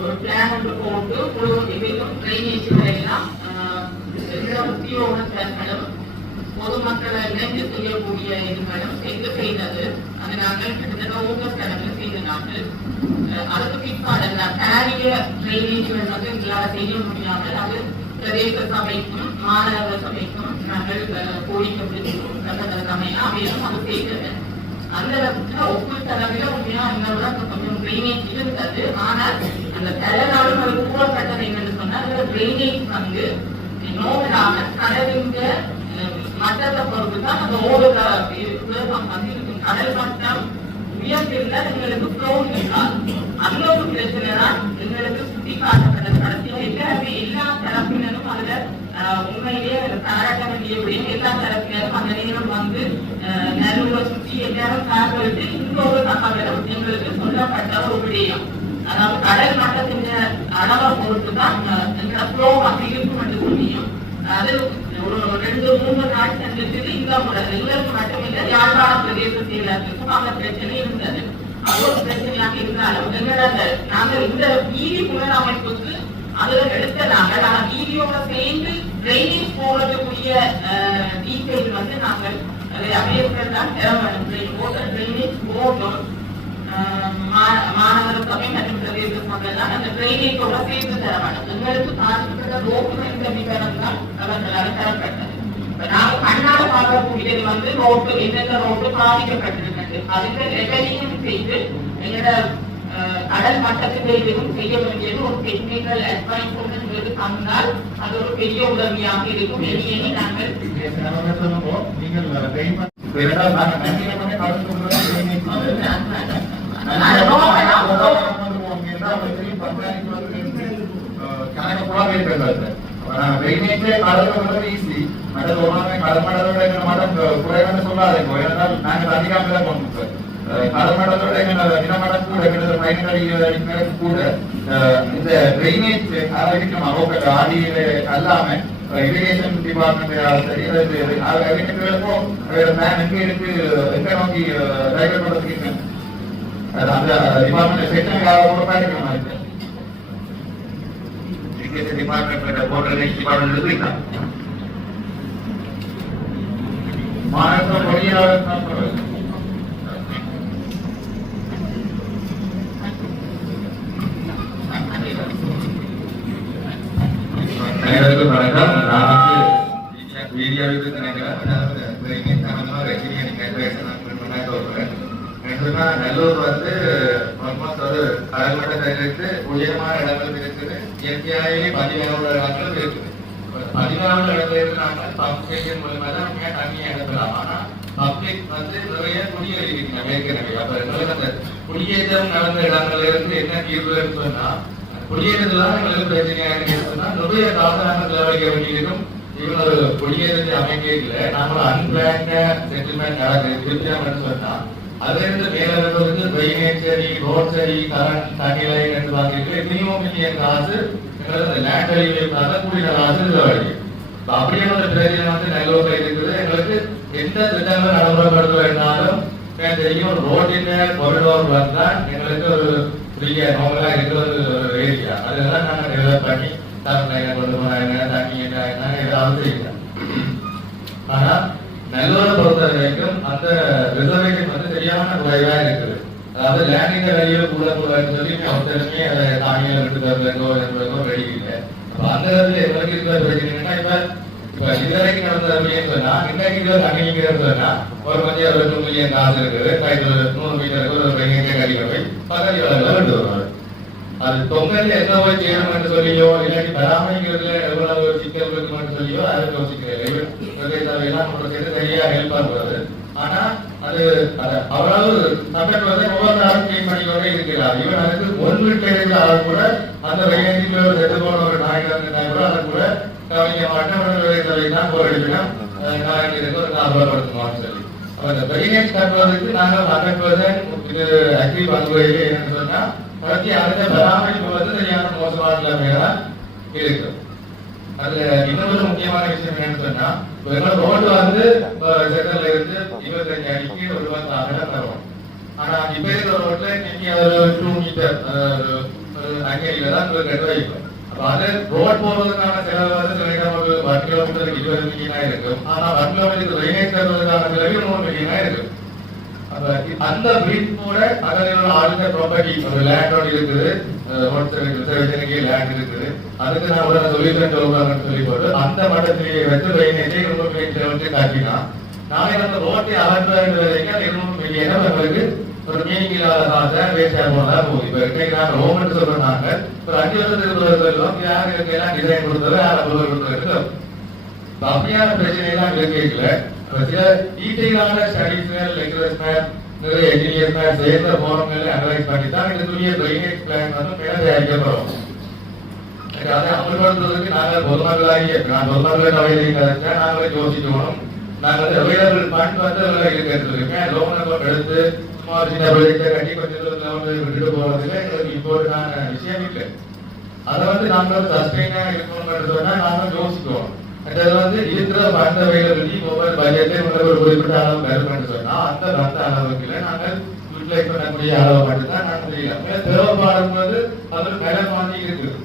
ஒரு பிளான் ஒன்று போட்டு ட்ரைனேஜ் எல்லாம் உத்தியோகத்தர்களும் பொதுமக்களை இணைந்து செய்யக்கூடிய இதுகளும் செய்தது. அதை நாங்கள் கிட்டத்தட்ட ஆகஸ்ட் அளவில் செய்தார்கள். அதுக்கு பிற்பாடு பாரிய ட்ரைனேஜ்கள் வந்து எங்களால் செய்ய முடியாமல் அது பிரதேச சபைக்கும் மாநகர சபைக்கும் நாங்கள் கோரிக்கை விடுக்கிறோம். அவையும் அது செய்தது. அந்த ஒவ்வொரு தளவில உண்மையா என்னோட கொஞ்சம் ட்ரைனேஜ் இருந்தது. ஆனால் அந்த தலைநாடு கூறப்பட்டது என்னன்னு சொன்னா அந்த ட்ரைனேஜ் வந்து நோடாம கடலிங்க மட்டத்தை பொறுத்து தான் அந்த ஓடுல வந்து இருக்கும். கடல் மட்டம் உயர்ந்திருந்தால் எங்களுக்கு ப்ளோன் இருக்காது. அந்த ஒரு பிரச்சனை தான் எங்களுக்கு சுட்டி காட்டப்பட்டது. கடைசியாக எல்லா தரப்பினரும் அதுல உண்மையிலேயே பாராட்ட வேண்டிய எல்லா தரப்பினரும் அந்த நேரம் வந்து நல்லூரை சுற்றி எல்லாரும் பார்த்து இந்த ஒரு தகவலும் எங்களுக்கு சொல்லப்பட்ட ஒரு விடயம். அதாவது கடல் மட்டத்தின் அளவை பொறுத்து தான் எங்களோட ப்ளோ அப்படி இருக்கும் என்று சொல்லியும் அது ஒரு 2-3 நாள் சென்றது. இந்த முறை எங்களுக்கு மட்டுமில்லை, யாழ்ப்பாண பிரதேச செயலாளர்களுக்கும் அந்த பிரச்சனை இருந்தது. அது ஒரு பிரச்சனையாக இருந்தாலும் எங்களோட நாங்கள் இந்த வீதி புனரமைப்புக்கு அதுல எடுத்த நாங்கள் ஆனா வீதியோட சேர்ந்து ட்ரைனேஜ் போறதுக்குரிய டீட்டெயில் வந்து நாங்கள் அதை அவையர்கள் தான் ஓட்டர் ட்ரைனேஜ் போட்டும் மாநகர சபை மற்றும் பிரதேச சபை தான் அந்த ட்ரைனேஜோட சேர்ந்து தர வேண்டும். எங்களுக்கு காணப்பட்ட ரோட்டு இந்த விவரம் தான் அவர்களால் தரப்பட்டது. நாங்கள் கண்ணாட பார்க்கக்கூடியது வந்து ரோட்டு எந்தெந்த ரோட்டு பாதிக்கப்பட்டிருக்கிறது அதுக்கு லெவலிங் செய்து எங்களோட கடல் மட்டத்திலே எதுவும் செய்ய வேண்டியது ஒரு டெக்னிக்கல் அட்வைஸ் உங்களுக்கு தந்தால் அது ஒரு பெரிய உதவியாக இருக்கும். இனி நாங்கள் ஈஸி மற்ற கடல் மட்டத்தோட மட்டம் குறைவான சொல்லாதீங்க. நாங்கள் அதிகாரம் தான் கொண்டு கடமடத்தோட நிலமடம் கூட கிட்டத்தட்ட 15 அடி 20 அடி மேல கூட இந்த ட்ரைனேஜ் ஆரம்பிக்கும் அவங்க ஆடியில அல்லாம இரிகேஷன் டிபார்ட்மெண்ட் சரி அவங்களுக்கும் பிளான் எங்க இருக்கு எங்க நோக்கி டைவர்ட் பண்றதுக்கு அந்த டிபார்ட்மெண்ட் செக்ஷனுக்காக கூட பாருங்க இரிகேஷன் டிபார்ட்மெண்ட் போர்டர் டிபார்ட்மெண்ட் இருக்குங்களா மாநில பொறியாளர் தான் சொல்றது அனைவருக்கும் வணக்கம். நான் வந்து வீடியோவுக்கு நினைக்கிறேன் நல்லூர் வந்து ஆல்மோஸ்ட் ஒரு கடல்மட்டத்திலிருந்து உயரமான இடங்கள் இருக்குது. இயற்கையாகவே 17 இடங்கள் இருக்குது. 17 இடத்துல இருந்து நாங்கள் பம்ப் ஸ்டேஷன் மூலமா தான் நீங்க தண்ணியை எடுக்கலாம். ஆனா பப்ளிக் வந்து நிறைய குடியேறிக்கிறீங்க ஏற்கனவே. அப்ப எங்களுக்கு அந்த குடியேற்றம் நடந்த இடங்கள்ல இருந்து என்ன தீர்வுன்னு சொன்னா குடியேற்றதுலாம் எங்களுக்கு பிரச்சனையாக இருக்குன்னா நிறைய காசு நாங்கள் செலவழிக்க வேண்டியிருக்கும். இவன் ஒரு குடியேற்றத்தை அமைக்க இல்லை. நாங்கள் அன்பிளான்ட் செட்டில்மெண்ட் திருப்பியாமன்னு சொன்னா அதுல இருந்து மேல வந்து ட்ரைனேஜ் சரி ரோட் சரி கரண்ட் தண்ணி லைன் என்று வாங்கிட்டு மினிமம் மில்லியன் காசு எங்களுக்கு லேண்ட் அழிவுக்காக கூடிய காசு செலவழிக்கும். அப்படியே ஒரு பிரச்சனை வந்து நல்லூர்ல இருக்குது. எங்களுக்கு எந்த திட்டங்கள் நடைமுறைப்படுத்த வேண்டாலும் தெரியும் ரோட்டின் கொரிடோர் வந்தால் எங்களுக்கு ஒரு பெரிய நோக்கலா இருக்கிற ஒரு ஏரியா அதெல்லாம் நாங்க டெவலப் பண்ணி தண்ணி கொண்டு போனாங்க தண்ணி என்ன ஏதாவது செய்யலாம். ஆனா நல்லூரை பொறுத்த வரைக்கும் அந்த ரிசர்வேஷன் வந்து சரியான குறைவா இருக்குது. அதாவது லேண்டிங் வெளியில கூட கூடாதுன்னு சொல்லி அவசரமே அதை தானியம் ரெண்டு பேருக்கோ ரெடி இல்லை. அப்ப அந்த இடத்துல எங்களுக்கு இருக்கிற பிரச்சனைன்னா இப்ப இதுவரைக்கும் நடந்த அப்படின்னு சொன்னா இன்னைக்கு தண்ணிங்கிறது சொன்னா ஒரு மத்திய 2 மில்லியன் காசு இருக்குது. 100 மீட்டருக்கு ஒரு பெரிய கடிக்க போய் பக்கத்து வேலை ரெண்டு வருவாங்க. அது தொங்கல்ல என்ன போய் செய்யணும்னு சொல்லியோ இல்லாட்டி பராமரிக்கிறதுல எவ்வளவு சிக்கல் இருக்குன்னு சொல்லியோ அதை யோசிக்கிறேன். சரியா ஹெல்ப் ஆகுறது. ஆனா அது அவ்வளவு சம்பளம் வந்து ஒவ்வொரு நாளும் கிளீன் பண்ணிக்கொண்டே இருக்கிறார். இவன் அதுக்கு 1 வீட்டில் இருக்கிற ஆள் கூட அந்த வைகண்டில ஒரு செத்து போன ஒரு நாய்கள் கூட அதை கூட கவனிக்க மாட்டேன் போராடினா நாளைக்கு ஒரு ஞாபகப்படுத்துமான்னு சொல்லி அந்த ட்ரைனேஜ் கட்டுவதற்கு நாங்கள் 100% இது அக்ரி பண்ணுவதில்லை. என்னன்னு சொன்னா கடைசி அடுத்த பராமரிப்பு வந்து சரியான மோசமான நிலைமையா இருக்கு. அதுல இன்னொரு முக்கியமான விஷயம் என்னன்னு சொன்னா ரோடு வந்து சென்டர்ல இருந்து 25 அடிக்கு ஒரு 26 தரும். ஆனா இப்ப இருக்கிற ரோட்ல இன்னைக்கு ஒரு 2 மீட்டர் ஒரு 5 அடியில தான் கட்ட வைக்கும். அப்ப அது ரோட் போறதுக்கான செலவு வந்து சொல்லிட்டு ஒரு 1 கிலோமீட்டருக்கு 20 மில்லியனா இருக்கும். ஆனா 1 கிலோமீட்டருக்கு ட்ரைனேஜ் கட்டுவதற்கான செலவு 100 மில்லியனா இருக்கும். அந்த வீட்டோட அதில் ஆளுங்க ப்ராப்பர்ட்டி ஒரு லேண்டோட இருக்குது லேண்ட் இருக்குது. அதுக்கு நான் ஒரு சொல்யூஷன் சொல்றாங்கன்னு சொல்லி போட்டு அந்த மட்டத்திலேயே வச்சு ட்ரைனேஜை 200 மில்லியன் வந்து காட்டினா நாளைக்கு அந்த ரோட்டை அகற்றுவது வரைக்கும் அந்த 200 மில்லியனை உங்களுக்கு ஒரு மீனிங் இல்லாத காசை வேஸ்ட் ஆகணும் போகுது. இப்ப இன்னைக்கு நாங்க ரோமன் சொல்றாங்க ஒரு 5 வருஷத்துக்கு சொல்லுவோம் யாருக்கு எல்லாம் டிசைன் கொடுத்தது யாரை கொடுத்தது அப்படியான பிரச்சனை எல்லாம் கேட்கல. சில டீட்டெயிலான ஸ்டடிஸ்கள் லெக்சரர்ஸ் நிறைய என்ஜினியர்ஸ் சேர்ந்த போறவங்களை அனலைஸ் பண்ணி தான் இந்த துணிய ட்ரைனேஜ் பிளான் வந்து மேல தயாரிக்கப்படும். அதை அமல்படுத்துவதற்கு நாங்கள் பொதுமக்களாகிய பொதுமக்களை அவையில நாங்களே யோசிக்கணும். நாங்கள் அவைலபிள் ஃபண்ட் வந்து இருக்கிறதுக்கு லோன் எடுத்து சும்மா சின்ன ப்ராஜெக்டை கட்டி கொஞ்சம் விட்டுட்டு போறதுல எங்களுக்கு இம்பார்ட்டன்டான விஷயம் இல்லை. அதை வந்து நாங்கள் சஸ்டெயினா இருக்கணும்னு சொன்னா நாங்கள் யோசிக்கணும். அது வந்து இருக்கிற ஃபண்ட் அவைலபிலிட்டி மொபைல் பட்ஜெட்டை ஒரு குறிப்பிட்ட அளவு மேற்கொண்டு சொன்னா அந்த அளவுக்கு நாங்கள் யூட்டிலைஸ் பண்ணக்கூடிய அளவு மட்டும்தான் நாங்கள் செய்யலாம். தேவைப்பாடும் போது அது மேல மாதிரி இருக்குது.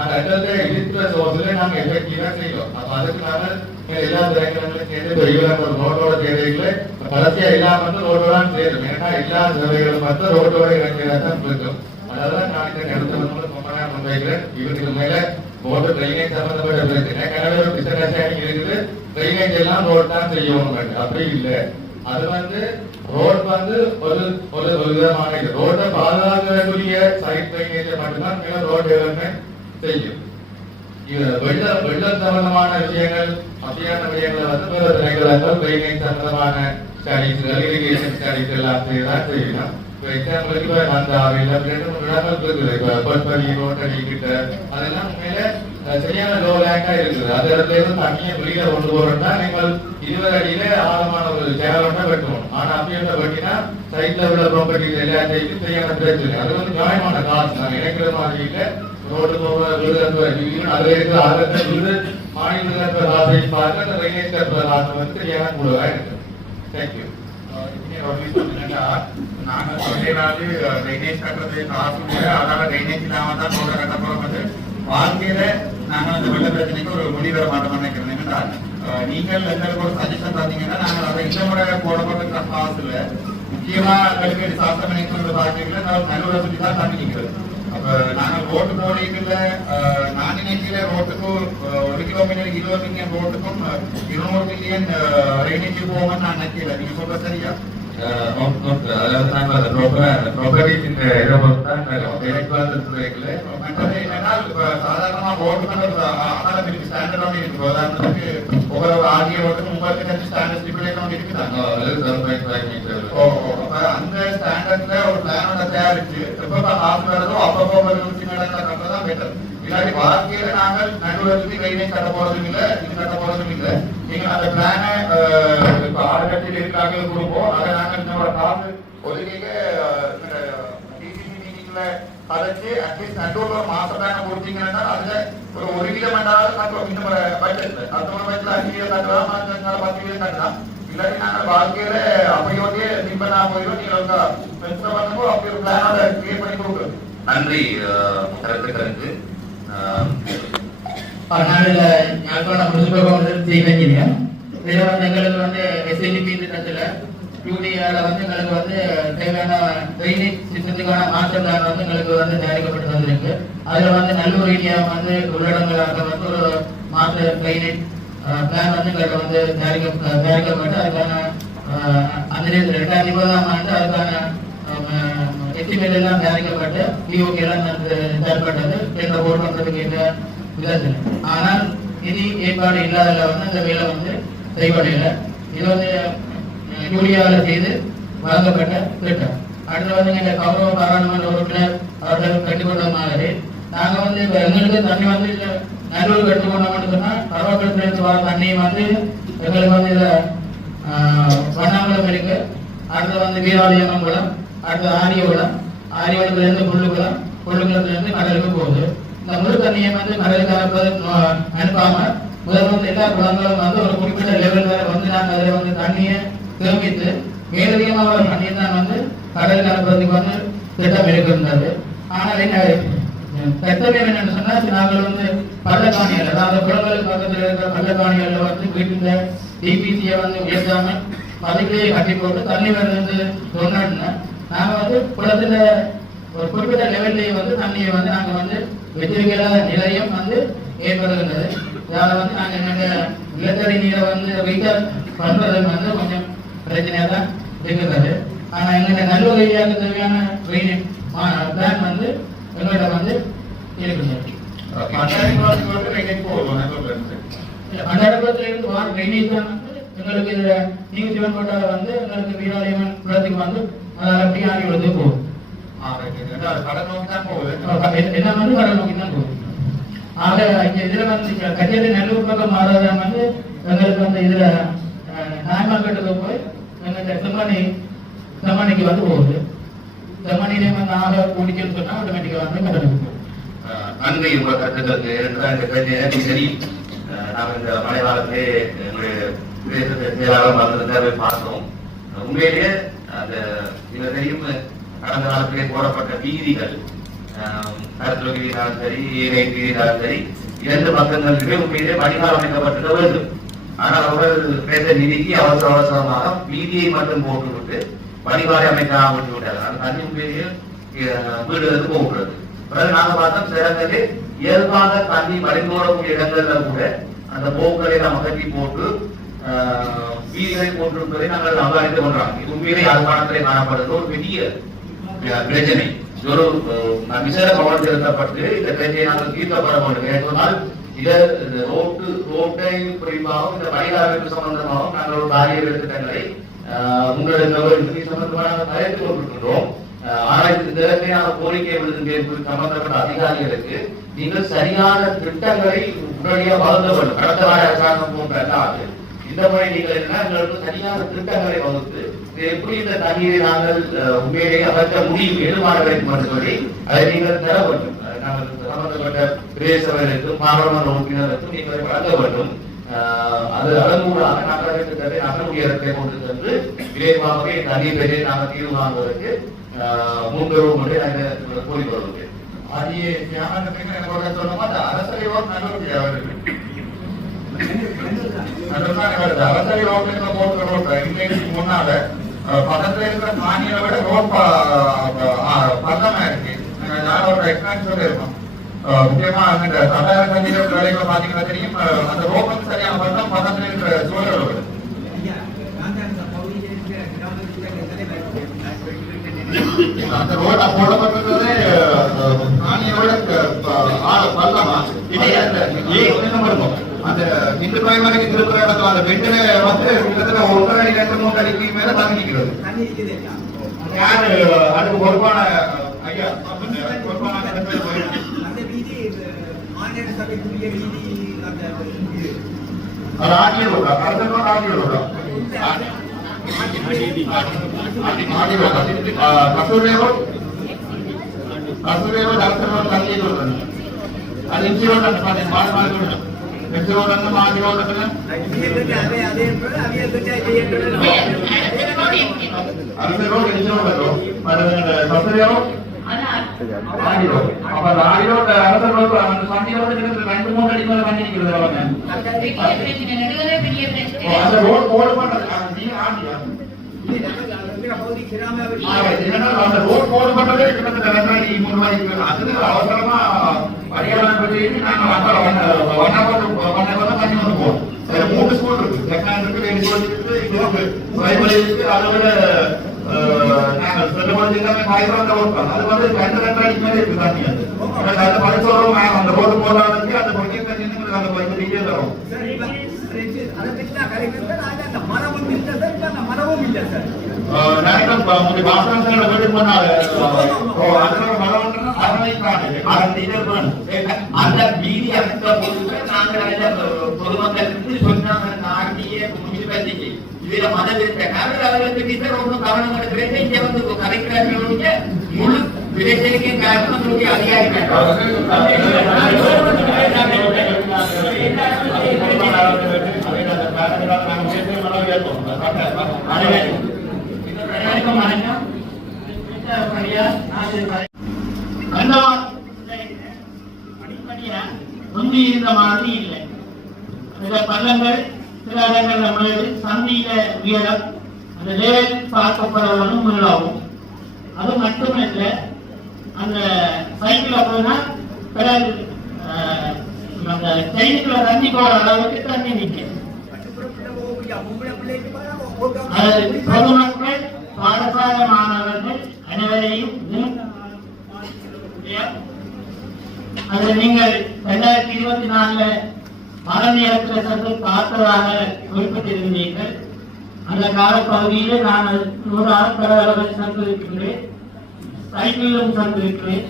அந்த இடத்துல இருக்கிற சோர்ஸ்ல நாங்கள் எஃபெக்டிவா செய்யலாம். அப்ப அதுக்கு நாங்கள் எல்லா துறைகளும் சேர்ந்து ரெகுலர் ஒரு ரோட்டோட தேவைகளை கடைசியா இல்லாம வந்து ரோட்டோட சேரும். ஏன்னா எல்லா சேவைகளும் வந்து ரோட்டோட இறங்கிதான் இருக்கும். அதெல்லாம் நான் இந்த இடத்துல வந்து முன்வைக்கிறேன். இவருக்கு மேல ரோடு ட்ரைனேஜ் சம்பந்தப்பட்ட பிரச்சனை கனவே ஒரு மிஸ்அண்டர்ஸ்டாண்டிங் இருக்குது. ட்ரைனேஜ் எல்லாம் ரோட் தான் செய்யணும். அப்படி இல்லை. அது வந்து ரோட் வந்து ஒரு விதமான ரோட்டை பாதுகாக்கக்கூடிய சைட் ட்ரைனேஜ் மட்டும்தான் மேல ரோட் டெவலப்மெண்ட் செய்யும். இது வெள்ளம் சம்பந்தமான விஷயங்கள் அப்படியான விஷயங்களை வந்து பிற திணைக்களங்கள் ட்ரைனேஜ் சம்பந்தமான ஸ்டடிஸ்கள் இரிகேஷன் ஸ்டடிஸ் எல்லாம் செய்யலாம் செய்யலாம். எக்ஸாம்பிளுக்கு அந்த 2-3 இடங்கள் இருக்குது. இப்ப பொற்படி ரோட்டடி கிட்ட அதெல்லாம் மேல சரியான லோ லேண்டா இருக்குது. அந்த இடத்துல இருந்து தண்ணியை வெளியில கொண்டு போறோம்னா நீங்கள் 20 அடியில ஆழமான ஒரு சேனல் வெட்டணும். ஆனா அப்படி இருந்தா வெட்டினா சைட்ல உள்ள ப்ராப்பர்ட்டிஸ் எல்லாத்தையும் சரியான பிரச்சனை. அது வந்து நியாயமான காசு. நான் நினைக்கிற மாதிரி இல்லை. ரோடு போக அதுல இருக்கிற ஆழத்தை விழுது மாநில காசை பார்த்து அந்த ட்ரைனேஜ் காசு வந்து சரியான கூடவா இருக்கு. தேங்க்யூ. நாங்கள் சொல்லிடாது ட்ரைனேஜ் கட்டுறது காசு அதனால ட்ரைனேஜ் இல்லாம தான் ரோட கட்ட போறது. வாழ்க்கையில நாங்கள் அந்த வெள்ள பிரச்சனைக்கு ஒரு முடிவு வர மாட்டோம் நினைக்கிறேன். என்னென்றால் நீங்கள் எங்களுக்கு ஒரு சஜஷன் பார்த்தீங்கன்னா நாங்கள் அதை இந்த முறை போடப்பட்டிருக்கிற காசுல முக்கியமா கல்வி சாஸ்திரம் நினைக்கிற பாக்கியங்கள நல்லூரை சுற்றி தான் தண்ணி நிற்கிறது. அப்ப நாங்கள் ரோட்டு போடிக்கல நான் நினைக்கல ரோட்டுக்கு 1 கிலோமீட்டர் 20 மில்லியன் ரோட்டுக்கும் 200 மில்லியன் ட்ரைனேஜ் போகும்னு நான் நினைக்கல. நீங்க சொல்ற சரியா? அதாவது நாங்கள் ப்ராப்பர்ட்டிஸ் இந்த இதை பொறுத்து தான் சாதாரணமா ரோட்டு ஆதாரம் இருக்கு, ஸ்டாண்டர்ட் ஒன்று இருக்கு. உதாரணத்துக்கு ஒவ்வொரு ஆகிய ரோட்டுக்கும் 35 ஸ்டாண்டர்ட் ஸ்டிபுலேட் ஒன்று இருக்குதாங்க. அந்த ஸ்டாண்டர்ட்ல ஒரு பிளானோட தயாரிச்சு எப்ப காசு வருதோ அப்பப்போ கட்டுறதான் பெட்டர். இல்லாட்டி வாழ்க்கையில நாங்கள் நடுவருக்கு ட்ரைனேஜ் கட்ட போறதும் இல்லை, இது கட்ட போறதும் இல்லை. நீங்க அந்த பிளான இப்ப 6 கட்டில இருக்கிறாங்க கொடுப்போம். அதை நாங்கள் இன்னொரு காசு ஒதுக்கிக்க மீட்டிங்ல கதைச்சு அட்லீஸ்ட் நடுவில் ஒரு மாச பிளான கொடுத்தீங்கன்னா அதுல ஒரு 1 கிலோமீட்டராவது கட்டுவோம். இந்த முறை பட்ஜெட்ல அடுத்த முறை பட்ஜெட்ல 5 கிலோ கட்டலாம், 10 கிலோ கட்டலாம். இல்லாட்டி நாங்கள் வாழ்க்கையில அப்படியோடய சிம்பிளா போயிடும். நீங்க பெருசா பண்ணும்போது அப்படி ஒரு பிளானோட கிரியேட் பண்ணி கொடுக்குறது. நன்றி கருத்துக்களுக்கு. யாழ்ப்பாணம் முனிசிபல் செய்வீங்க. இதில் வந்து எங்களுக்கு வந்து SLP திட்டத்தில் யூடிஆல வந்து எங்களுக்கு வந்து தேவையான ட்ரைனேஜ் சிஸ்டத்துக்கான மாஸ்டர் பிளான் வந்து எங்களுக்கு வந்து தயாரிக்கப்பட்டு வந்திருக்கு. அதில் வந்து நல்லூர் ஏரியா வந்து உள்ளடங்களாக வந்து ஒரு மாஸ்டர் ட்ரைனேஜ் பிளான் வந்து எங்களுக்கு வந்து தயாரிக்கப்பட்டு அதுக்கான அந்த 2020ஆம் ஆண்டு அதுக்கான எஸ்டிமேட் எல்லாம் தயாரிக்கப்பட்டு பிஓகே எல்லாம் தயாரிப்பட்டது என்ற போர்ட் பண்றதுக்கு என்ற விதத்தில். ஆனால் நிதி ஏற்பாடு இல்லாதல வந்து அந்த வேலை வந்து செய்வடையில இது வந்து யூரியாவில் செய்து வழங்கப்பட்ட திட்டம். அடுத்து வந்து எங்க கௌரவ பாராளுமன்ற உறுப்பினர் அவர்கள் கட்டுக்கொண்ட மாதிரி நாங்க வந்து இப்ப எங்களுக்கு தண்ணி வந்து நல்லூர் கட்டுக்கொண்டோம்னு சொன்னா பரவாயிலிருந்து வர தண்ணி வந்து எங்களுக்கு வந்து இதுல வண்ணாங்குளம் இருக்கு. அடுத்து வந்து வீராலயம் குளம், அடுத்து ஆரியகுளம், ஆரியகுளத்துல இருந்து புல்லுக்குளம், புல்லுக்குளத்துல இருந்து கடலுக்கு போகுது. இந்த முழு தண்ணியை வந்து கடலுக்கு அனுப்பாம முதல்ல வந்து எல்லா குளங்களும் வந்து ஒரு குறிப்பிட்ட லெவல் வரை வந்து நாங்கள் அதில் வந்து தண்ணியை சேமித்து மேலதிகமாக ஒரு தண்ணியை தான் வந்து கடலுக்கு அனுப்புறதுக்கு வந்து திட்டம் இருக்கின்றது. ஆனால் என்ன கர்த்தவியம் என்னன்னு சொன்னா நாங்கள் வந்து பள்ளக்காணிகள், அதாவது குளங்களுக்கு பக்கத்தில் இருக்கிற பள்ளக்காணிகள் வந்து வீட்டு டிபிசியை வந்து உயர்த்தாம அதுக்கே கட்டி போட்டு தண்ணி வந்து சொன்னா நாங்கள் வந்து குளத்துல ஒரு குறிப்பிட்ட லெவல்லையே வந்து தண்ணியை வந்து நாங்கள் வந்து வச்சிருக்கிற நிலையம் வந்து ஏற்படுகின்றது. இதால வந்து நாங்கள் எங்க நிலத்தடி நீரை வந்து ரீசார்ஜ் பண்றதுக்கு வந்து கொஞ்சம் பிரச்சனையா தான் இருக்கிறது. ஆனா எங்க நல்லூர் ஏரியாவுக்கு தேவையான பிளான் வந்து எங்கள்கிட்ட வந்து இருக்குது. பண்டாரகுளத்துல இருந்து வார ட்ரைனேஜ் தான் வந்து எங்களுக்கு இதுல நீங்க சிவன் கோட்டால வந்து எங்களுக்கு வீராலயம் குளத்துக்கு வந்து அதால அப்படியே ஆடி விழுந்து போகும். கடல் நோக்கி தான் போகுது. எல்லாம் வந்து கடல் நோக்கி தான் போகுது. ஆக இங்க இதுல வந்து கச்சேரி நல்லூர் பக்கம் மாறாதான் வந்து எங்களுக்கு வந்து இதுல நாயமாக்கட்டுக்கு போய் எங்க செம்மணிக்கு வந்து போகுது. செம்மணிலே வந்து ஆக குடிக்கன்னு சொன்னா ஆட்டோமேட்டிக்கா வந்து கடலுக்கு போகும். நன்றி உங்கள் கருத்துக்களுக்கு. சரி, நாங்கள் இந்த மழை காலத்திலே எங்களுடைய செயலாளர் வந்திருந்தாரு பார்த்தோம். உண்மையிலேயே அந்த இதையும் கடந்த காலத்திலே போடப்பட்ட வீதிகள் கருத்துலக வீதினாலும் சரி, ஏழை வீதினாலும் சரி, 2 பக்கங்களிலுமே உண்மையிலே வடிகால் அமைக்கப்பட்டிருக்க வேண்டும். ஆனால் அவர்கள் பேச நிதிக்கு அவசரமாக வீதியை மட்டும் போட்டுவிட்டு வடிகாலை அமைக்காம விட்டு விட்டார்கள். அந்த தண்ணி உண்மையிலேயே வீடுகளுக்கு போகிறது. பிறகு நாங்கள் பார்த்தோம் சிறந்தது இயல்பாக தண்ணி வடிந்தோடக்கூடிய இடங்கள்ல கூட அந்த போக்குகளை நாம் அகற்றி போட்டு வீதிகளை போட்டிருப்பதை நாங்கள் அவதானித்துக் கொண்டாங்க. இது உண்மையிலே யாழ்ப்பாணத்திலே காணப்படுறது ஒரு பெரிய பிரச்சனை. ஒரு விசேட கவனம் செலுத்தப்பட்டு இந்த பிரச்சனையை நாங்கள் தீர்க்கப்பட வேண்டும். ஏற்கனவே இதை ரோட்டை குறிப்பாகவும் இந்த வடிகால் சம்பந்தமாகவும் நாங்கள் ஒரு காரிய திட்டங்களை உங்களுடைய சம்பந்தமாக தயாரித்துக் கொண்டிருக்கின்றோம். ஆனால் இந்த இலக்கையான கோரிக்கை சம்பந்தப்பட்ட அதிகாரிகளுக்கு நீங்கள் சரியான திட்டங்களை உடனடியாக வகுக்க வேண்டும். கடந்த வார அரசாங்கம் போன்ற அல்லாது இந்த முறை நீங்கள் என்ன எங்களுக்கு சரியான திட்டங்களை வகுத்து எப்படி இந்த தண்ணீரை நாங்கள் உண்மையிலேயே அகற்ற முடியும் எதிர்மாற வேண்டும் என்று சொல்லி அதை நீங்கள் தர வேண்டும். நாங்கள் சம்பந்தப்பட்ட பிரதேசங்களுக்கும் பாராளுமன்ற உறுப்பினருக்கும் நீங்கள் வழங்க வேண்டும். அது அதன் மூலமாக நாங்கள் திட்டத்தை நகரக்கூடிய இடத்தை கொண்டு சென்று விரைவாகவே தண்ணீர் பெரிய நாங்கள் தீர்வு காண்பதற்கு முன்வரும் என்று நாங்கள் கூறி வருகிறேன். ஆகிய தியானத்துக்கு சொன்னோம் அந்த அரசையோடு நகர்வு அரசை ரோட்ல போடுற ரோட் இன்னைக்கு முன்னால பக்கத்துல இருக்கிற மாநில விட ரோட் பள்ளமா இருக்கு. யாரோட எக்ஸ்பிளைன் சொல்லியிருக்கோம். முக்கியமா அந்த சட்டார சந்திர வேலைகளை பாத்தீங்கன்னா தெரியும். அந்த ரோட் வந்து சரியான பள்ளம் பக்கத்துல இருக்கிற சூழலோடு அந்த ரோட போடப்பட்டது மாநில பள்ளமா அந்த இந்து கோயமலைக்கு திருக்குற இடத்துல அந்த பெண்ணில வந்து கிட்டத்தட்ட 1.5 அடி 2-3 அடிக்கு மேல தண்ணி நிற்கிறது. யாரு அதுக்கு பொறுப்பான ஐயா பொறுப்பான அது ஆட்சியர் ரோடா அரசனோட ஆட்சியர் ரோடா கசூரே ரோட் அரசனோட தண்ணி ரோடு அது இஞ்சி ரோடு அந்த மாடு ரோடு மாடி ரோடு அரசு ரோடு இஞ்சி ரோடு கசூரே ரோட் ராணி ரோடு அப்ப ராணி ரோடு அரசு ரோடு அந்த சண்டி ரோடு 2-3 அடி மேல தண்ணி நிற்கிறது. அந்த ரோடு போட மாட்டாங்க நீங்க ஆண்டியா அந்த ரோட் போடப்பட்டதே கிட்டத்தட்ட 2 அடி 3 அடி. அது அவசரமா பரிகாரம் பற்றி தண்ணி வந்து போகும். 3 ஸ்கூல் இருக்கு. செகண்ட் இருக்கு, 2 ஸ்கூல் இருக்கு, பிரைமரி இருக்கு. அதோட நாங்கள் செல்லப்படி எல்லாமே காய்கறி ரோட் தான். அது வந்து 2 அடி மேலே இருக்கு தண்ணி. அது பரிசோதனை அந்த ரோடு போடாததுக்கு அந்த பையன் தண்ணி அந்த பையன் டீட்டெயில் தரும். அந்த வீதி பொதுமக்களுக்கு சொன்னாங்க முனிசிபாலிட்டிக்கு இதுல மனம் இருக்க காரணம் ஒன்றும் கவனம் எடுக்கிறேன். இங்க வந்து கலைக்கிறாங்க முழு பிரச்சனைக்கு காரணம் அதிகாரிகள் முந்தி இருந்த மாதிரி இல்லை. சில பள்ளங்கள் சில இடங்கள்ல முழுது சந்தியில உயரம் அந்த லேவல் பார்க்கப்படுவதும் உள்ளாகும். அது மட்டுமல்ல அந்த சைக்கிள போனா பிறகு அந்த செயின்ல தண்ணி போற அளவுக்கு தண்ணி நிற்கும். பொதுமக்கள் பாடசாலை மாணவர்கள் அனைவரையும் அது நீங்கள் 2024 மரநிலத்தில சென்று பார்த்ததாக குறிப்பிட்டிருந்தீர்கள். அந்த காலப்பகுதியில் நான் 100 கடவுளர்கள் சென்றிருக்கிறேன், சைக்கிளும் சென்றிருக்கிறேன்.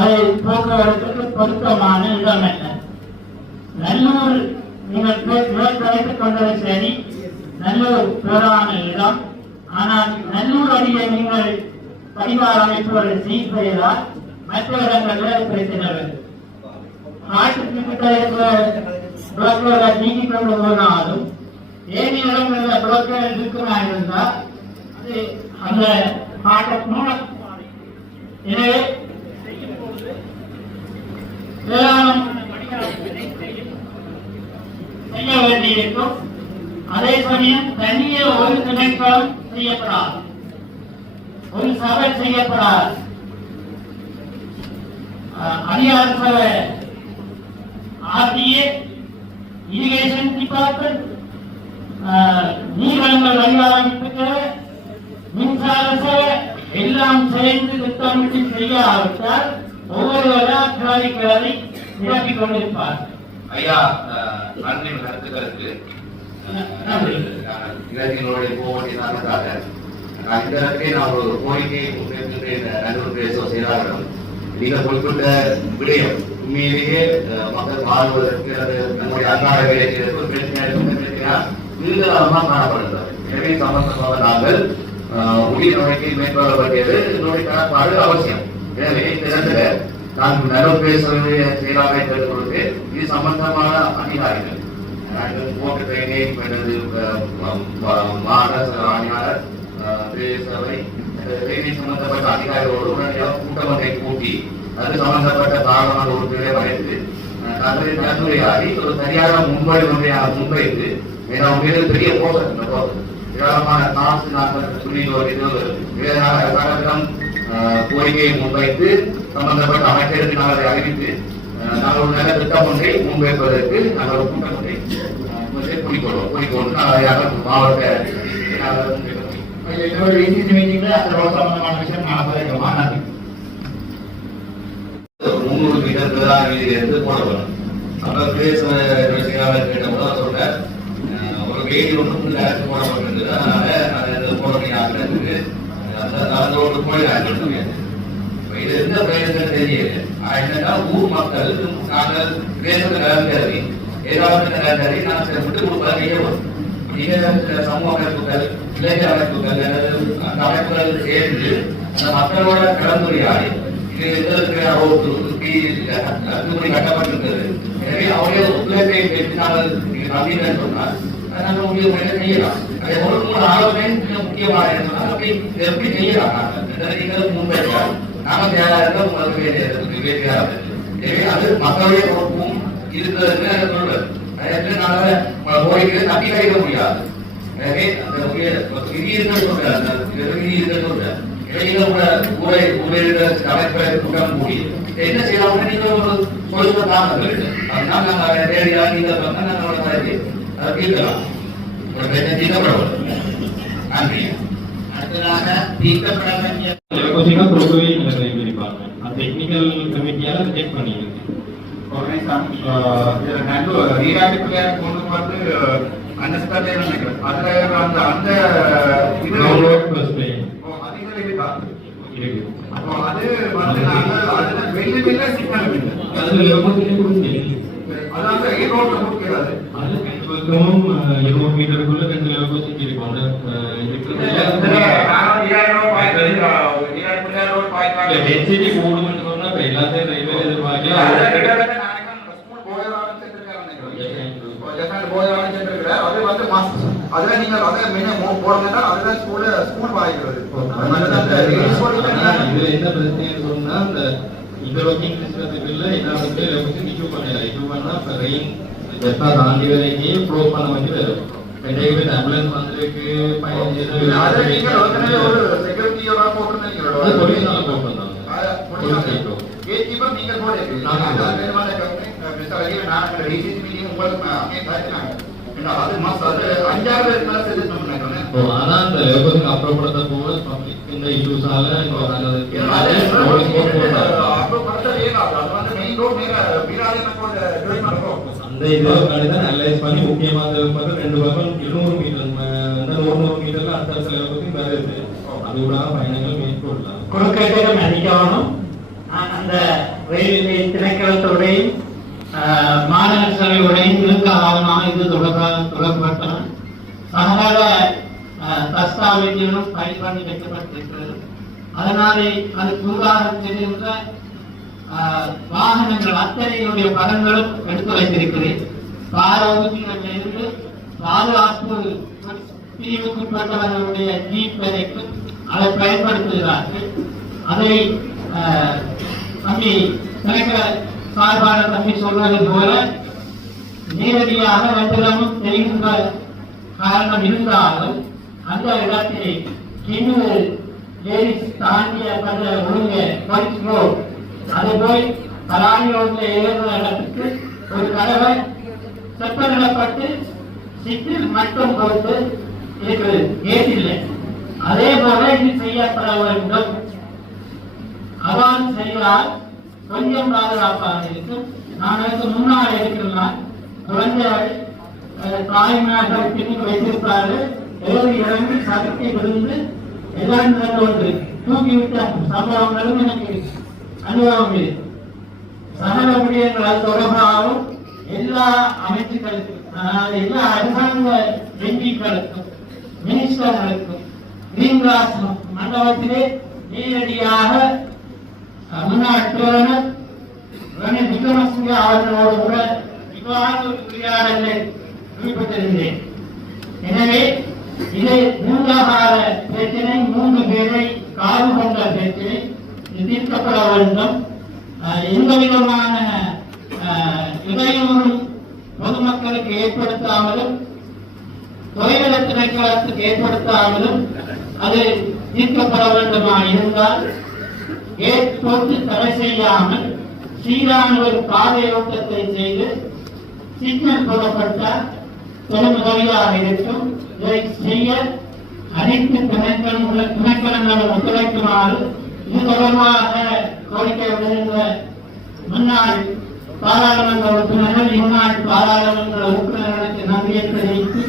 அது போக்குவரத்துக்கு பொருத்தமான இடம் அல்ல. நல்லூர் நீங்கள் கிடைத்துக் கொண்டது சரி, நல்லூர் பேரான இடம். ஆனால் நல்லூர் அடியை நீங்கள் பரிவார அமைப்புகளை செய்தால் மற்ற இடங்களில் பிரச்சனை வருது. நாட்டுக்கு கிட்ட இருக்கிற புரோக்கர்களை நீக்கி கொண்டு போனாலும் ஏனைய இடங்களில் புரோக்கர் இருக்குமா இருந்தால் அது அந்த நாட்டை மூலம். எனவே செய்ய வேண்டியிருக்கும். அதே சமயம் தனிய ஒரு திணைக்களம் செய்யப்படாது, ஒரு சபை செய்யப்படாது. அதிகார சபை ஆர்டிஏ, இரிகேஷன் டிபார்ட்மெண்ட், நீர்வளங்கள் அதிகாரத்துக்கு மின்சார சபை எல்லாம் சேர்ந்து திட்டமிட்டு செய்யாவிட்டால் ஒவ்வொரு அதிகாரிகளை நிரப்பிக் கொண்டிருப்பார். ஐயா அன்பின் கருத்துக்களுக்கு இலக்கியங்களுடைய போவதினால நான் இந்த இடத்திலே நான் ஒரு கோரிக்கையை முன்வைக்கின்றேன். நடுவர் பிரதேச செயலாளரிடம் நீங்கள் குறிப்பிட்ட விடயம் உண்மையிலேயே மக்கள் வாழ்வதற்கு அது நம்முடைய அன்றாட வேலைக்கு ஒரு பிரச்சனை வீடுகளமாக காணப்படுகிறது. எனவே சம்பந்தமாக நாங்கள் உயிர் நோய்க்கு மேற்கொள்ள வேண்டியது நோய் கணப்பாடு அவசியம். எனவே இந்த இடத்துல நான் நலவு பேசுவது செயலாக பொழுது இது சம்பந்தமான அதிகாரிகள் போட்டு ட்ரைனேஜ் மாநகர ஆணையாளர் சபை ட்ரைனேஜ் சம்பந்தப்பட்ட அதிகாரிகளோடு உடனடியாக கூட்டம் ஒன்றை கூட்டி அது சம்பந்தப்பட்ட காரணமான ஒரு பிழை வரைந்து கலந்துரையாடி ஒரு சரியான முன்வைத்து ஏன்னா பெரிய போசம் ஏராளமான காசு நாங்கள் சொல்லி கோரிக்கையை முன்வைத்து சம்பந்தப்பட்ட அமைச்சருக்கு நாங்கள் அதை அறிவித்து நாங்கள் ஒரு நல்ல திட்டம் ஒன்றை முன்வைப்பதற்கு நாங்கள் ஒரு கூட்டம் ஒன்றை கூறிக்கொண்டு நாங்கள் மாவட்ட விஷயம் 300 மீட்டர் இருந்து போடப்படும். அப்ப பிரதேச கேட்டபோது சொல்ற ஒரு வேலி ஒன்று போடப்பட்டிருந்தது. அதனால அதை போட முடியாது அந்த ஒரு போயிடாங்க. இது எந்த பிரயோஜனம் தெரியல. என்னன்னா ஊர் மக்கள் நாங்கள் பிரதேசத்தை நிலந்தறி ஏதாவது நிலந்தறி நாங்கள் விட்டு கொடுப்பதாக நீங்க சமூக அமைப்புகள் இளைஞர் அமைப்புகள் அந்த அமைப்புகள் சேர்ந்து அந்த மக்களோட கலந்துரையாடி கட்டப்பட்டிருக்கிறது. எனவே அவருடைய ஒத்துழைப்பை பெற்றால் நம்பினு சொன்னால் நாங்கள் முடிவு செய்யலாம். அதே போல ஆலோசனை முக்கியமாக இருந்தால் அப்படி எப்படி செய்யலாம் முன்வைத்தால் நாங்கள் தேவையாக உங்களுக்கு வேண்டியதாக. எனவே அது மக்களுடைய பொறுப்பும் இருக்கிறது சொல்றது. நாங்கள் கோரிக்கை தப்பி கிடைக்க முடியாது. எனவே அந்த விதிகள் சொல்ற கூட்டம் கூடி என்ன செய்யலாம் நீங்க ஒரு சொல்ல அதனால நாங்கள் தேடியா நீங்க தீர்க்கலாம். ஒரு பிரச்சனை தீர்க்கப்படவில்லை. நன்றி. அடுத்ததாக தீர்க்கப்பட வேண்டிய டெக்னிக்கல் கமிட்டியால ரிஜெக்ட் பண்ணிருக்கு. கொண்டு வந்து அண்டர்ஸ்டாண்டிங் நினைக்கிறேன். அதுல அந்த இது இருக்கு. அது வந்து நாங்கள் அதுல வெளியே வெளியே சிக்கல் இல்லை. அதுல அதாவது ஈரோடு கொடுக்கிறது. அது பக்கமும் 20 மீட்டருக்குள்ள 2 லெவல் சிக்கி இருக்கும். டென்சிட்டி கூடும்னு சொன்னா இப்ப எல்லாத்தையும் ரயில்வே எதிர்பார்க்கலாம். அது வந்து அதுல நீங்க அதை போடுங்கன்னா அதுதான் ஸ்கூல் பாய்க்கிறது. இதுல என்ன பிரச்சனைன்னு சொன்னா இந்த இன்டர்லோக்கிங் சிஸ்டத்துக்குள்ள எல்லாருக்கும் இஷ்யூ பண்ணல. இஷ்யூ பண்ணா இப்ப ரெயின் பெஸ்டா தாண்டி வரைக்கும் க்ளோஸ் பண்ண வேண்டியது வரும். ஆம்புலன்ஸ் வந்திருக்கு ஒரு செக்யூரிட்டியோட போட்டுருந்தீங்க. போலீஸ்னால போட்டிருந்தாங்க. நீங்க போடுறீங்க ஆனா இந்த லேபருக்கு அப்புறப்படுத்த போது பப்ளிக் இந்த இஷ்யூஸால அந்த இதுதான் அனலைஸ் பண்ணி முக்கியமான 2 பக்கம் 200 மீட்டர் 100 மீட்டர்ல அடுத்த லேபருக்கு வருது. அது கூட பயணங்கள் மேற்கொள்ளலாம். குறுக்கேட்டம் அதிகமானும் அந்த ரயில்வே திணைக்களத்தோடையும் மாநகர சபையோடையும் இருக்காதவனான இது தொடர்பட்டன சகல தஸ்தாவேஜுகளும் ஃபைல் பண்ணி வைக்கப்பட்டிருக்கிறது. அதனாலே அது கூறாக செல்கின்ற வாகனங்கள் அத்தனையுடைய படங்களும் எடுத்து வைத்திருக்கிறேன். பாரவகுதிகளில் இருந்து பாதுகாப்பு பிரிவுக்குட்பட்டவர்களுடைய ஜீப் வரைக்கும் அதை பயன்படுத்துகிறார்கள். அதை தம்பி திணைக்கள சார்பாளர் தம்பி சொல்வது போல நேரடியாக வெற்றிடமும் தெரிகின்ற காரணம் இருந்தாலும் அந்த இடத்திலே இன்னொரு தாண்டிய ஒழுங்க போலீஸ் ரோட் அதை போய் பலானி ரோட்ல ஏறுற இடத்துக்கு ஒரு கதவை செப்பனிடப்பட்டு சிற்றில் மட்டும் போட்டு இருக்கிறது. கேட் இல்லை. அதே போல இது செய்யப்பட வேண்டும். அவ்வாறு செய்தால் கொஞ்சம் பாதுகாப்பாக இருக்கும். நான் முன்னால் எடுக்கலாம் குழந்தைகள் தாய்மார்கள் பின்னுக்கு வைத்திருப்பார்கள். ஏறி இறங்கி சதுக்கி விழுந்து எல்லாம் ஒன்று தூக்கிவிட்ட சம்பவங்களும் எனக்கு அனுபவம் இருக்கு. சகல விடயங்கள் தொடர்பாகவும் எல்லா அமைச்சுக்களுக்கும், எல்லா அரசாங்க எம்பிக்களுக்கும், மினிஸ்டர்களுக்கும் கிரீன்கிராஸ் மண்டபத்திலே நேரடியாக முன்னாள் பிரதமர் ரணில் விக்ரமசிங்கே அவர்களோடு கூட இவ்வாறு உரையாடலில் ஈடுபட்டிருந்தேன். எனவே இது மூலாதார பிரச்சனை, 3 பேரை காவு கொண்ட பிரச்சனை தீர்க்கப்பட வேண்டும். எந்த விதமான இடையூறும் பொதுமக்களுக்கு ஏற்படுத்தாமலும் தொழில திணைக்களத்துக்கு ஏற்படுத்தாமலும் அது தீர்க்கப்பட வேண்டுமா இருந்தால் ஏற்போட்டு தடை செய்யாமல் சீரான ஒரு பாதையோட்டத்தை செய்து சிக்னல் போடப்பட்டால் பெரும் உதவியாக இருக்கும். இதை செய்ய அனைத்து திணைக்களங்களும் ஒத்துழைக்குமாறு இது தொடர்பாக கோரிக்கை விடுகின்ற முன்னாள் பாராளுமன்ற உறுப்பினர்கள், முன்னாள் பாராளுமன்ற உறுப்பினர்களுக்கு நன்றியை தெரிவித்து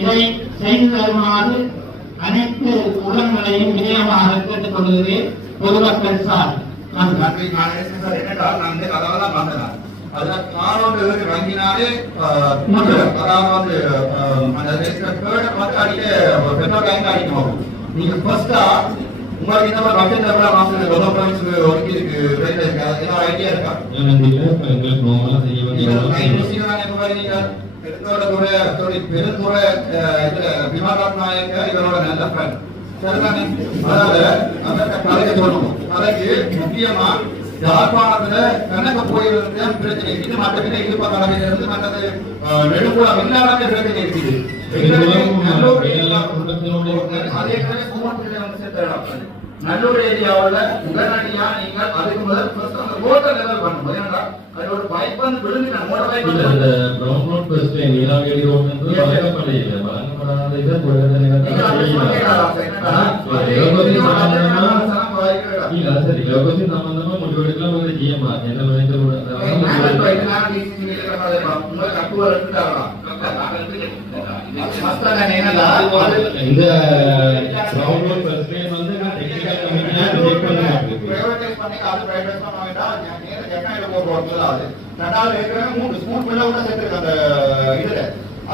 இதை செய்து தருமாறு அனைத்து உடல்களையும் விஜயமாக கேட்டுக் கொள்கிறேன். பொதுமக்கள் சார் நன்றி. நான் என்னென்றால் நான் இந்த கதவை தான் வந்தேன். அதுல காரோடு வாங்கினாலே அதாவது அந்த அடிக்க பெட்ரோல் டேங்க் அடிக்கணும். நீங்க ஃபர்ஸ்டா உங்களுக்கு இந்த மாதிரி பட்ஜெட் எவ்வளவு மாசம் டெவலப்மெண்ட்ஸ் ஒதுக்கி இருக்கு, ரேட் இருக்கு, ஏதாவது ஐடியா இருக்கா? பெருந்துறை விமானம் நாயக்க இவரோட நல்ல ஃப்ரெண்ட் சரிதானே? அதாவது அந்த கலைக்கு சொல்லணும். கலைக்கு முக்கியமா யாழ்ப்பாணத்துல கணக்க போயிருந்த பிரச்சனை இது மற்ற இழுப்ப கலவையில இருந்து மற்றது நெடுங்குளம் இல்லாத பிரச்சனை இருக்குது. நல்லூர் ஏரியாவில் உடனடியா நீங்கள் அதுக்கு முதல் அந்த ரோட்டை லெவல் பண்ணணும். ஏன்னா அது ஒரு பைப் வந்து விழுந்து மோட்டர் பைப்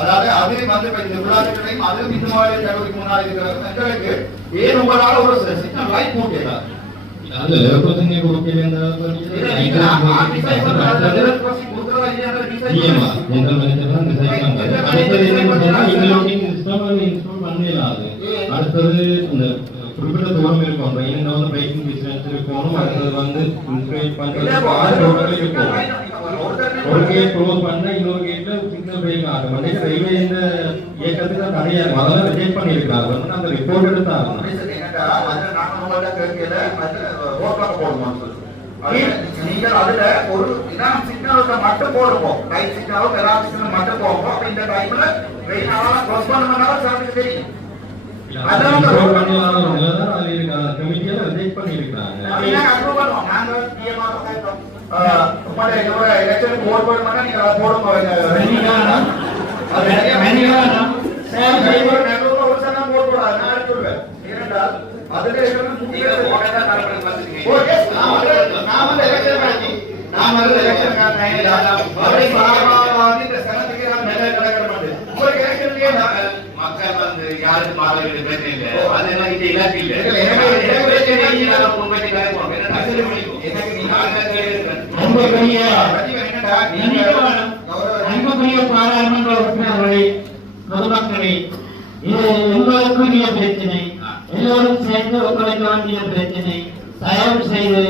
அதாவது அது வந்து இந்த விழாக்களையும் அதுவும் இந்த மாதிரி தகவலுக்கு முன்னாடி இருக்கிறவங்களுக்கு ஏன் உங்களால ஒரு சிக்னல் லைட் போட்டுடலாம். அடுத்தது குறிப்பிட்ட தூரம் இருக்கும். ட்ரெயின்ல வந்து பிரேக்கிங் டிஸ்டன்ஸ் இருக்கணும். அடுத்தது வந்து இன்ஸ்பெக்ட் பண்றது இருக்கும். ஒரு கேட் க்ளோஸ் பண்ணா இன்னொரு கேட்ல சிக்னல் பிரேக் ஆகும். மண்டே ரயில்வே இந்த இயக்கத்துக்கு தடையா இருக்கும். அதெல்லாம் ரிஜெக்ட் பண்ணியிருக்காங்க. அந்த ரிப்போர்ட் எடுத்தாங்க. நீங்கள் அதுல ஒரு இதான் சிக்னலுக்கு மட்டும் போடுவோம். லைட் சிக்னலும் எல்லா சிக்னலும் மட்டும் போவோம். அப்ப இந்த டைம்ல ட்ரெயின் க்ளோஸ் பண்ணனால சாருக்கு தெரியும். அதான் ரோட் பண்ணலாம்ங்கறத அது இருக்காங்க. கமிட்டில ரிஜெக்ட் பண்ணிருக்காங்க. நாங்க அப்ரூவ் பண்ணுவோம். நாங்க டிஎம்ஆ கேட்டோம். உங்களோட இதோட எலெக்ஷன் போர்ட் பண்ணா நீங்க அத போடுங்க. அது மேனியானா சார் டிரைவர் நெல்லூர்ல ஒரு சனா போர்ட் போடா. நான் அனுப்புறேன். ஏனென்றால் அதுல இருக்கிற முக்கிய போட்டா காரணம் வந்துட்டீங்க. ஓகே நான் வந்து எலெக்ஷன் பண்ணி நான் வந்து எலெக்ஷன் காரணம் அவரை பாராவாதி இந்த சனத்துக்கு நான் மேல கலக்க மாட்டேன். உங்களுக்கு எலெக்ஷன்லயே மக்கள் வந்து யாருக்கு மாறவேண்டிய பிரச்சனை இல்லை. அதெல்லாம் இது இல்லாட்டி இல்லை. ரொம்ப பெரிய பாராளுமன்ற உறுப்பினர்களே, பொதுமக்களே, இது உங்களுக்குரிய பிரச்சனை. எல்லோரும் சேர்ந்து ஒத்துழைக்க வேண்டிய பிரச்சனை. தயவு செய்து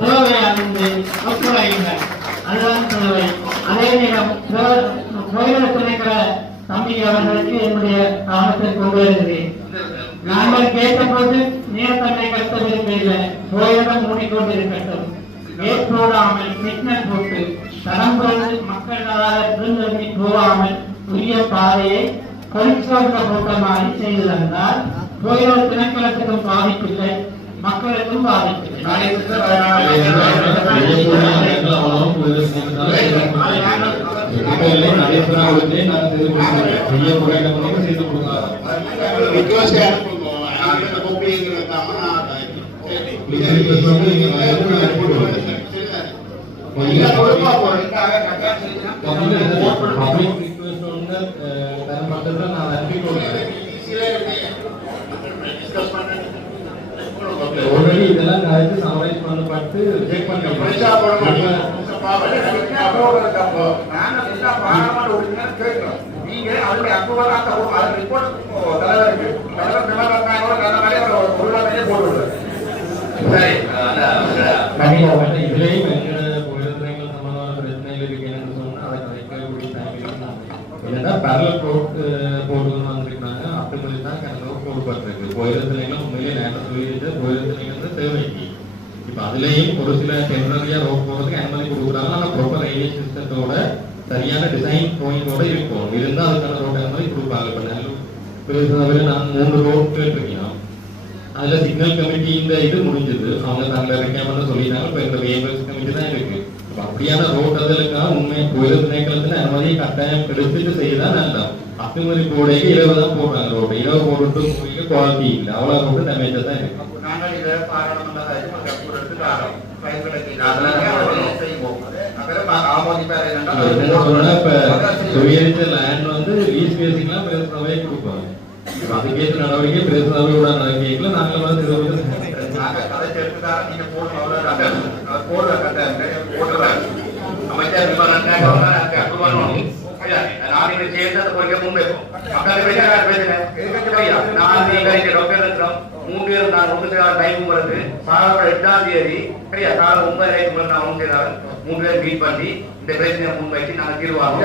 தேவை அறிந்து ஒத்துழையுங்கள். அதுதான் தேவை. அதே நேரம் கோயில் துணைக்கிற தம்பி அவர்களுக்கு என்னுடைய கவனத்தை கொண்டு வருகிறேன். நாங்கள் கேட்டபோது நேரத்தன்மை கட்ட விரும்பவில்லை. கோயிலம் மூடிக்கொண்டிருக்கட்டும். கேட் போடாமல் சிக்னல் போட்டு தரம் பொழுது மக்களால் திருநெல்வேலி போகாமல் உரிய பாதையை கொலிச்சோர்ந்த போட்ட மாதிரி செய்து தந்தால் கோயில் திணைக்களத்துக்கும் பாதிப்பில்லை, மக்களுக்கும் பாதிப்பில்லை. பொறுப்பா போறோம் இதுக்காக கட்டாயம் செய்யணும். பப்ளிக் ரிக்வெஸ்ட் ஒன்று தர மட்டத்தில் நான் நன்றி கொடுக்கிறேன். ஆல்ரெடி இதெல்லாம் கருத்து சமரைஸ் பண்ணப்பட்டு செக் பண்ணி நீங்க அதனுடைய அப்ரூவல் அந்த ரிப்போர்ட் தலைவருக்கு போட்டு சரி கண்டிப்பாக இதுலேயும் எங்களோட பொருளாதாரங்கள் சம்பந்தமான பிரச்சனைகள் இருக்கு என்னன்னு சொன்னா அதை கலைக்கக்கூடிய இல்லைன்னா பேரல் போடுன்னு வந்திருக்காங்க அப்படி தான் கண்டிப்பாக போடப்பட்டிருக்கு. போயிடத்துலாம் உண்மையிலே நேரம் சொல்லிட்டு போயிடத்துலேருந்து தேவைக்கு இப்போ அதுலேயும் ஒரு சில டெம்பரரியாக ரோட் போகிறதுக்கு அனுமதி கொடுக்குறாங்க. ஆனால் ப்ராப்பர் ரயில்வே சிஸ்டத்தோட சரியான டிசைன் ட்ராயிங்கோட இருக்கும் இருந்தால் அதுக்கான ரோட் அனுமதி கொடுப்பாங்க. இப்போ நல்லூர் பெருசாக நான் 3 ரோட் கேட்டிருக்கேன். அதில் சிக்னல் கமிட்டி இந்த இது முடிஞ்சது, அவங்க தங்களை ரெக்காமெண்ட் சொல்லிட்டாங்க. இப்போ இந்த வேவல்ஸ் கமிட்டி தான் இருக்கு. இப்போ அப்படியான ரோட் அதற்காக உண்மை கோயில் திணைக்களத்தில் அனுமதியை கட்டாயம் எடுத்துட்டு செய்யதான் நல்லா. அத்துமதி போடைக்கு 20 தான் போடுறாங்க ரோடு. 20 போட்டு குவாலிட்டி இல்லை, அவ்வளோ ரோடு டேமேஜாக தான் இருக்கு. நாங்கள் இதை பாராளுமன்ற சுயரிச்ச லேண்ட் வந்து லீஸ் பேசிக்கலாம் பிரதேச கொடுப்பாங்க. அதுக்கேற்ற நடவடிக்கை பிரதேச சபையோட நடவடிக்கைகளை நாங்கள் வந்து அமைச்சர் சேர்ந்து முன்வைப்போம். மூன்று பேரும் நான் 9 டைம் வருது சாரோட 8ஆம் தேதி சரியா சார் 9 டைம் நான் 3 பேரும் மீட் பண்ணி இந்த பிரச்சனையை முன்வைத்து நாங்கள் தீர்வாங்க.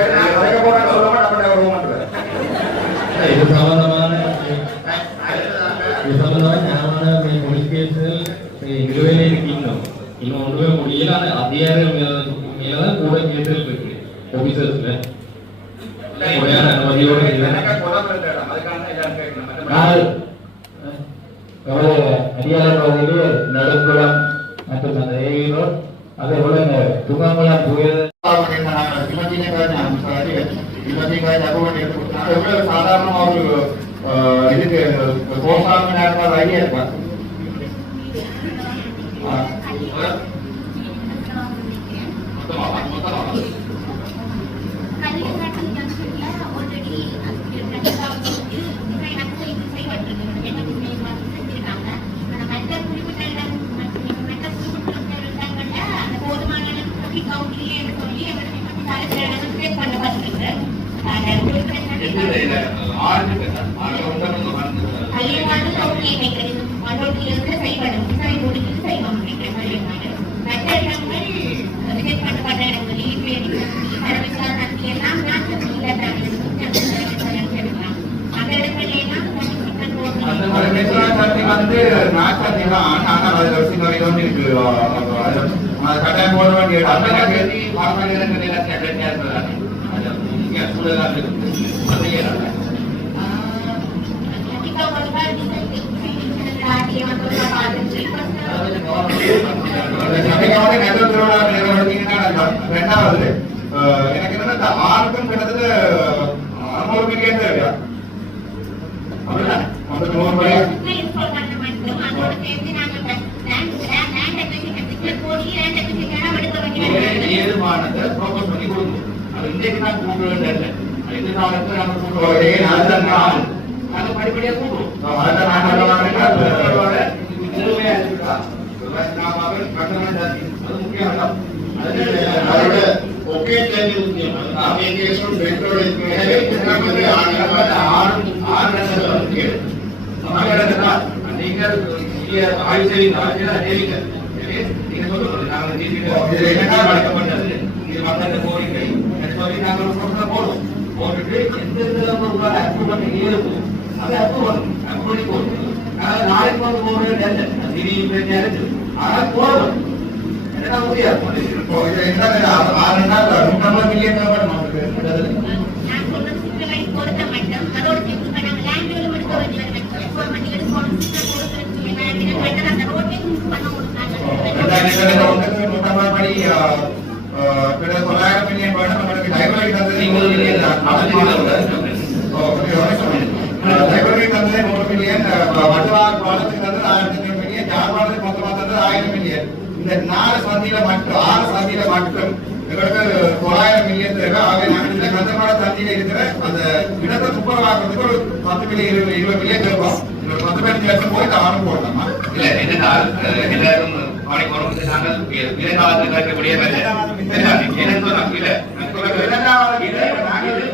இது சம்பந்தமான ஞானமான போலீஸ் கேஸுகள் நிலுவையில் இருக்கீங்க. இன்னும் ஒன்றுமே முடியல. ஆனால் அதிகாரிகள் மேலதான் கூட கேஸுகள் இருக்கு. ஆபீசர்ஸ்ல முறையான அனுமதியோடு அடியாளர் பகுதியிலே நடுக்குளம் மற்றும் அந்த ஏவி ரோட் அதே போல இந்த துங்கங்குளம் புயல் சாதாரண ஒரு இதுக்கு கோசாமி நேரத்தில் ஐடியா இருப்பாங்க. வந்து நாட்டாண்டி தான். ஆனால் அது ஒரு சின்ன இது இருக்கு. கட்டாயம் போட வேண்டிய ரெண்டாவது எனக்கு என்னன்னா ஆணுக்கும் கிட்டத்தட்ட 600 மில்லியன் தேவையா படிப்படியாக ஒகே தேதி முக்கியம். கோரிக்கை நாங்கள் போடுவோம். போட்டுட்டு எந்தெந்த அப்ரூவ் பண்ணி அதை அப்ரூவ் பண்ணி போட்டு நாளைக்கு வந்து போடுறது திடீர்னு ஆனால் போடுவோம். என்ன முடியாது 6 நாள் 150 மில்லியன் இந்த 4 சந்தியில மட்டும் 6 சந்தியில மட்டும் எங்களுக்கு 900 மில்லியன் தேவை. ஆகவே நாங்கள் இந்த கந்தமாட சந்தியில இருக்கிற அந்த இடத்தை துப்புரவாக்குறதுக்கு ஒரு 10 மில்லியன் 20 மில்லியன் தேவைப்போம். 15 லட்சம் போய் தானும் போடலாமா? இல்ல என்னென்னால் எல்லாரும் கவனிக்கணும். நாங்கள் விலைக்காலத்தில் கேட்கக்கூடிய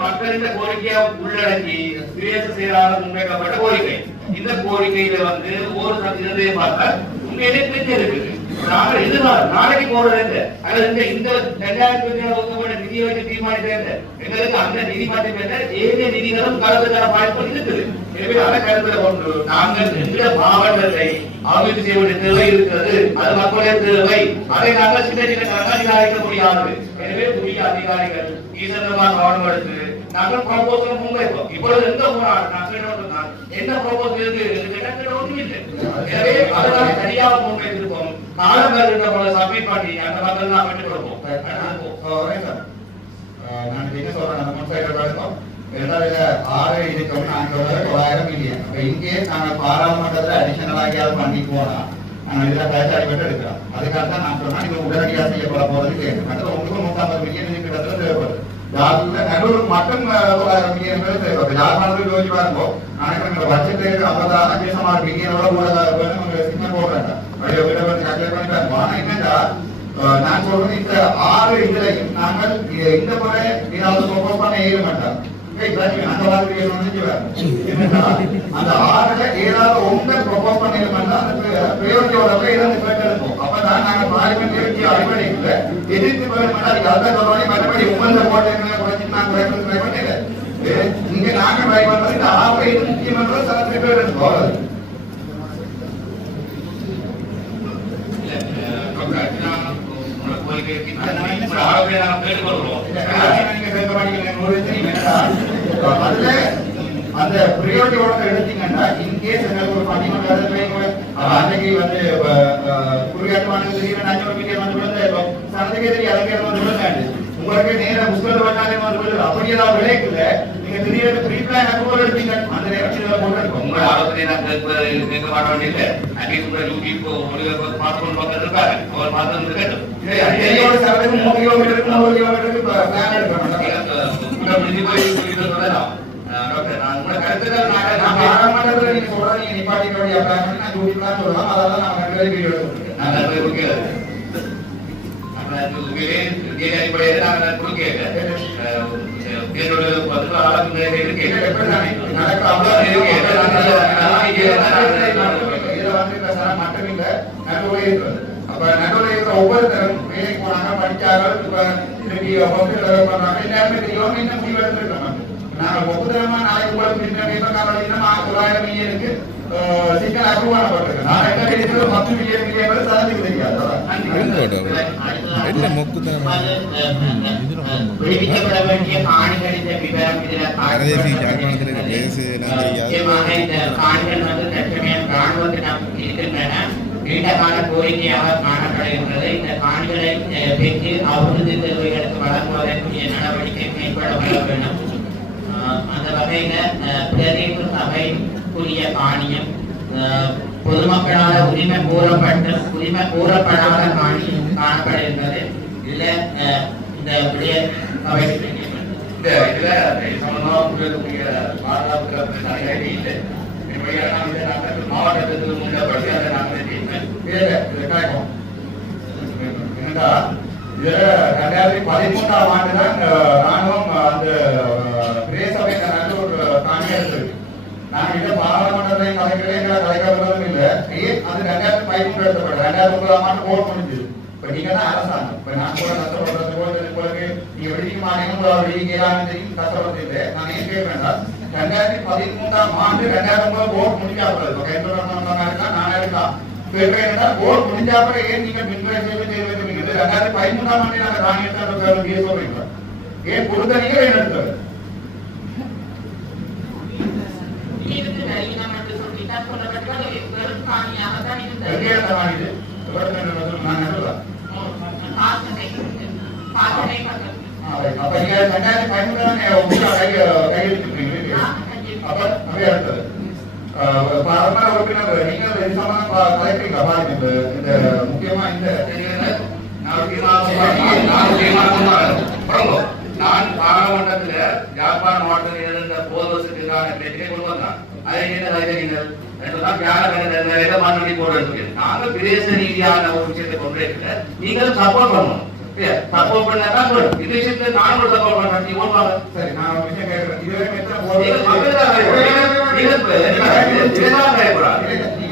மக்களின் கோரிக்கையை உள்ளடக்கி பிரதேச செயலாளர் முன்வைக்கப்பட்ட கோரிக்கை. இந்த கோரிக்கையில வந்து ஒரு சதவீதத்தை பார்த்தால் உண்மையிலே பிரச்சனை இருக்குது. நாங்கள் எதிர்பார்க்கிறோம் நாளைக்கு போறது அல்லது இந்த 2024 நிதியை வச்சு தீர்மானித்த எங்களுக்கு அந்த நிதி மட்டும் ஏழை நிதிகளும் கலந்துக்கான வாய்ப்பு இருக்குது. எனவே அதை கருத்துல கொண்டு நாங்கள் எந்த மாவட்டத்தை அபிவிருத்தி செய்ய வேண்டிய தேவை இருக்கிறது. அது மக்களுடைய தேவை. அதை நாங்கள் சின்ன சின்ன நிராகரிக்க முடியாது. எனவே உரிய அதிகாரிகள் ஈசனமாக கவனம் எடுத்து நாங்கள் ப்ரொபோசல் முன்வைப்போம். இப்பொழுது எந்த என்ன ப்ரொபோசல் இருக்கு ஒன்றுமில்லை. எனவே அதெல்லாம் சரியாக முன்வைத்திருப்போம். காலம் சப்மிட் பண்ணி அந்த மக்கள் தான் பெற்றுக் கொடுப்போம். நான் என்ன சொல்றேன், அந்த முன்சைட பார்த்தோம் 2006 இதுக்கு நாங்கள் 900 மில்லியன். அப்ப இங்கே நாங்கள் பாராளுமன்றத்தில் அடிஷனலாக பண்ணி போனா நாங்கள் இதில் பேச அடிபட்டு எடுக்கிறோம். அதுக்காக தான் நான் சொன்னா நீங்க உடனடியாக செய்யப்பட போறது கேட்கும். மற்ற உங்களுக்கு 150 மில்லியன் கிட்டத்தட்ட தேவைப்படுது. நடுவில் மட்டும் 900 மில்லியன் தேவைப்படுது. யாருமானது யோசிச்சு பாருங்க. நாளைக்கு பட்ஜெட் 56 மில்லியனோட கூட சின்ன போடுறாங்க. என்னன்னா நான் சொல்றது இந்த 6 இதுலையும் நாங்கள் இந்த முறை ஏதாவது ப்ரொபோஸ் பண்ண ஏற மாட்டோம். அந்த மாதிரி அந்த 6ல ஏதாவது ஒன்றை ப்ரொபோஸ் பண்ண அந்த பிரயோஜனோட இருக்கும். அப்பதான் நாங்க பார்லிமெண்ட் அடிப்படையில் எதிர்த்து மறுபடி உங்க போட்டை குறைச்சு நான் குறைக்கிறது ட்ரை பண்ணல. இங்க நாங்க ட்ரை பண்றது இந்த 6 இது முக்கியமான சில பேர் இருக்கும். அந்த பிரியோரிட்டியோட எடுத்தீங்கன்னா இன்கேஸ் எனக்கு ஒரு 13 அன்னைக்கு வந்து குறியாட்டமான 500 மில்லியன் வந்து சனத்துக்கே தெரியும். அதுக்கு வந்து விழுந்தாண்டு உங்களுக்கு நேர புத்தகத்தை வந்தாலே வந்து விழுது. அப்படி ஏதாவது விளைக்குள்ள நீங்க திடீர்னு ப்ரீ பிளான் அப்ரூவல் எடுத்தீங்க. அந்த நேரத்தில் போட்டு உங்க ஆலோசனை நான் கேட்க மாட்ட வேண்டியது. அன்னைக்கு உங்க யூடியூப் ஒரு பார்த்து பார்த்துட்டு இருக்காரு. அவர் பார்த்து கேட்டோம். 3 கிலோமீட்டருக்கு 100 கிலோமீட்டருக்கு பிளான் எடுக்கணும். டாக்டர் நான் உங்க கருத்துக்கள் நான் பாராளுமன்றத்தில் நீங்க சொல்றீங்க நிப்பாட்டிக்க வேண்டிய பிளான் நான் யூடியூப்லாம் சொல்லலாம். அதெல்லாம் நான் ரெண்டு பேரும் வீடியோ எடுத்துக்கிறேன். நான் போய் கொடுக்கிறது. அடிப்படையில் நான் கொடுக்கிறேன். என்னோட 10 ஆளுங்க இருக்கு. மட்டுமில்லை நடுவில் இருக்கிறது. அப்ப நடுவில் இருக்கிற ஒவ்வொருத்தரும் வேலைக்கு போனாங்க, படிச்சார்கள், திரும்பி பண்றாங்க. எல்லாருமே தெரியும் என்ன முடிவு எடுத்துருக்கோம். நாங்கள் ஒப்புதலமா நாளைக்கு உங்களுக்கு 900 மில்லியனுக்கு சிக்கல் அப்ரூவ் பண்ணப்பட்டிருக்கு. நான் என்ன கிடைக்கிறது 10 மில்லியன் சாதிக்கு தெரியாது. விடுவிக்கப்பட வேண்டிய காணிகளின் விவரம் இந்த காணிகள் வந்து தற்சமயம் ராணுவத்திடம் இருக்கின்றன. நீண்ட கால கோரிக்கையாக காணப்படுகின்றது. இந்த காணிகளை பெற்று அபிவிருத்தி தேவைகளுக்கு வழங்குவதற்குரிய நடவடிக்கை மேற்கொள்ளப்பட வேண்டும். அந்த வகையில பிரதேச சபைக்குரிய காணியம் பொதுமக்களால் உரிமை கோரப்படாத காணியம் காணப்படுகின்றது. இதுல இந்த விடய சபைக்கு மாவட்டத்துக்கு முன்னபடி அதை நாங்கள் என்னடா இதுல 2013ஆம் ஆண்டு தான் ராணுவம் அந்த பிரேசபை நல்ல ஒரு காணியா இருக்கு. நாங்க இதை பாராளுமன்றத்தையும் கலைக்கிறதே எங்களை கலைக்கிறதும் இல்லை. அது 2013 எடுத்தப்பட்ட 2009ஆம் ஆண்டு போர் முடிஞ்சது. இப்ப நீங்க தான் அரசாங்கம். இப்ப நான் கூட கஷ்டப்படுறது போல நீங்க வெடிக்க மாட்டீங்க வெடிக்கலாம் தெரியும் கஷ்டப்படுறது இல்லை. நான் ஏன் கேட்பேன்டா 2013ஆம் ஆண்டு 2009 போர் முடிஞ்சாப்பது இருக்கா நானா இருக்கா போர் முடிஞ்சாப்ப ஏன் நீங்க மின்வெட்டு 2013ஆம் ஆண்டு நாங்க தானியத்தை சொல்றீங்களா? ஏன் பொறுத்தனீங்க ஏன் எடுத்தது அப்ப நீங்க 2013 கையெழுத்து அப்ப எடுத்தது பரம்பரை உறுப்பினர் நீங்கள் இது சம்பந்தமா கலைக்கிறீங்களா பாருங்க இந்த முக்கியமா இந்த நான் பாராளுமன்றத்தில் யாழ்ப்பாண மாவட்டத்தில் இருந்த போதவசத்திற்கான பேச்சை கொண்டு வந்தான். அதை நீங்கள் நாங்கள் பிரதேச ரீதியான ஒரு விஷயத்தை கொண்டு நீங்கள் சப்போர்ட் பண்ணணும். சப்போர்ட் பண்ணா இந்த விஷயத்துல நான் ஒரு சப்போர்ட் பண்றேன். நீ ஓடுவாங்க. சரி, நான் ஒரு விஷயம் கேட்கிறேன்.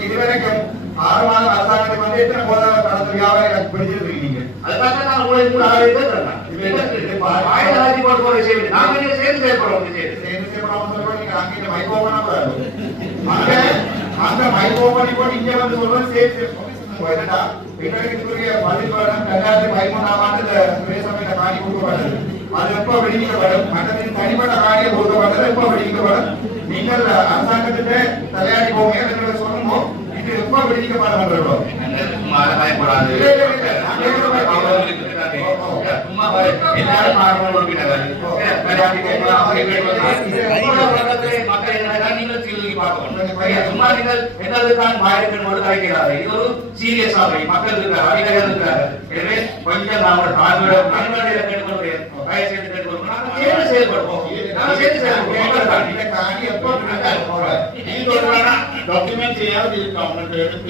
இதுவரைக்கும் 6 மாதம் அரசாங்கத்துக்கு வந்து எத்தனை போதாத கடந்த வியாபாரம் பிடிச்சிருக்கீங்க? அதுக்காக நான் உங்களுக்கு கூட ஆதரவு தரேன். ஆயிரத்தி போட்டு போற விஷயம் நாங்க சேர்ந்து செயல்படுறோம். நீங்க மைக் ஓபனா அந்த மைக் ஓபன் போட்டு இங்க வந்து சொல்றது சேர்த்து என்னடா எங்களுக்கு பதில் வருடம் 2013ஆம் ஆண்டு பிரதேச காணி கொடுக்கப்பட்டது. அது எப்ப வெளியிடப்படும்? மற்றதின் தனிப்பட்ட காணியை கொடுக்கப்பட்டது எப்ப வெளியிடப்படும்? நீங்கள் அரசாங்கத்திட்ட தலையாடி போங்க எங்களுக்கு சொல்லணும். இது எப்ப வெளியிடப்படும்? பயப்படாது. டாக்குமெண்ட் ஏதாவது இருக்கா உங்களுக்கு எடுத்து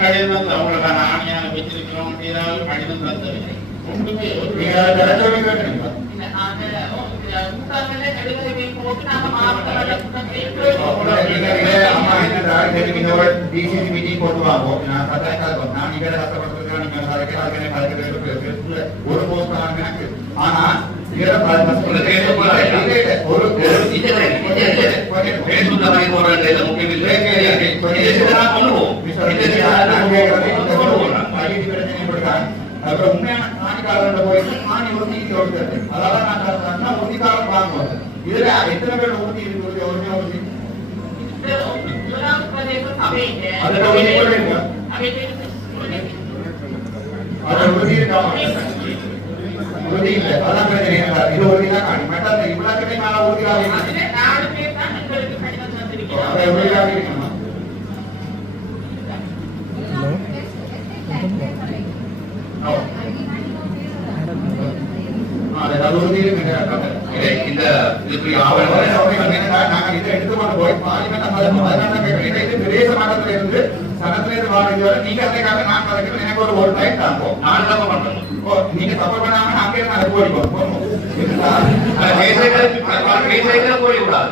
கடிதம் அவங்களுக்கான ஆணையாக வச்சிருக்கிறோம் ஏதாவது கடிதம் தந்தது மீட்டிங் போட்டு வாங்குவோம். நான் நீங்க கஷ்டப்பட்டு ஒரு போஸ்ட் ஆனா அப்புறம் உண்மையான காணிக்காரர்கிட்ட போய் காணி உறுதி கொடுத்தது. அதாவது நான் உறுதிக்காரன் வாங்குவோம். இதுல எத்தனை பேர் உறுதி இருக்கு? உறுதி உறுதி இல்லை. அதான் பிரச்சனை. இது உறுதிதான் காணி மற்ற இவ்வளவு கிடை மேல உறுதியாக இருக்கணும். பிரதேச மட்டத்தில் இருந்து சனத்திலிருந்து வாழ்க்கை நீங்க அதுக்காக நான் கலக்கிறேன். எனக்கு ஒரு டைம் தாங்கும். நான் தப்பு பண்றேன். நீங்க தப்பு பண்ணாம அங்கே நான் போயிடுவோம். போயிடக்கூடாது.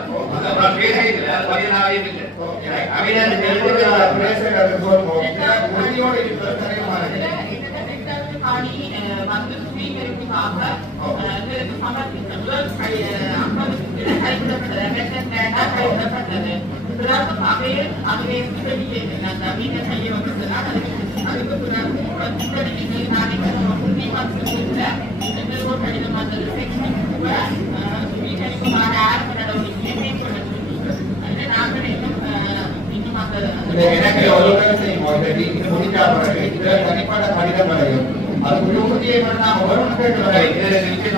எனக்கு தனிப்பட்ட கடிதம் வரையும் அது உறுதியை நாம வரும்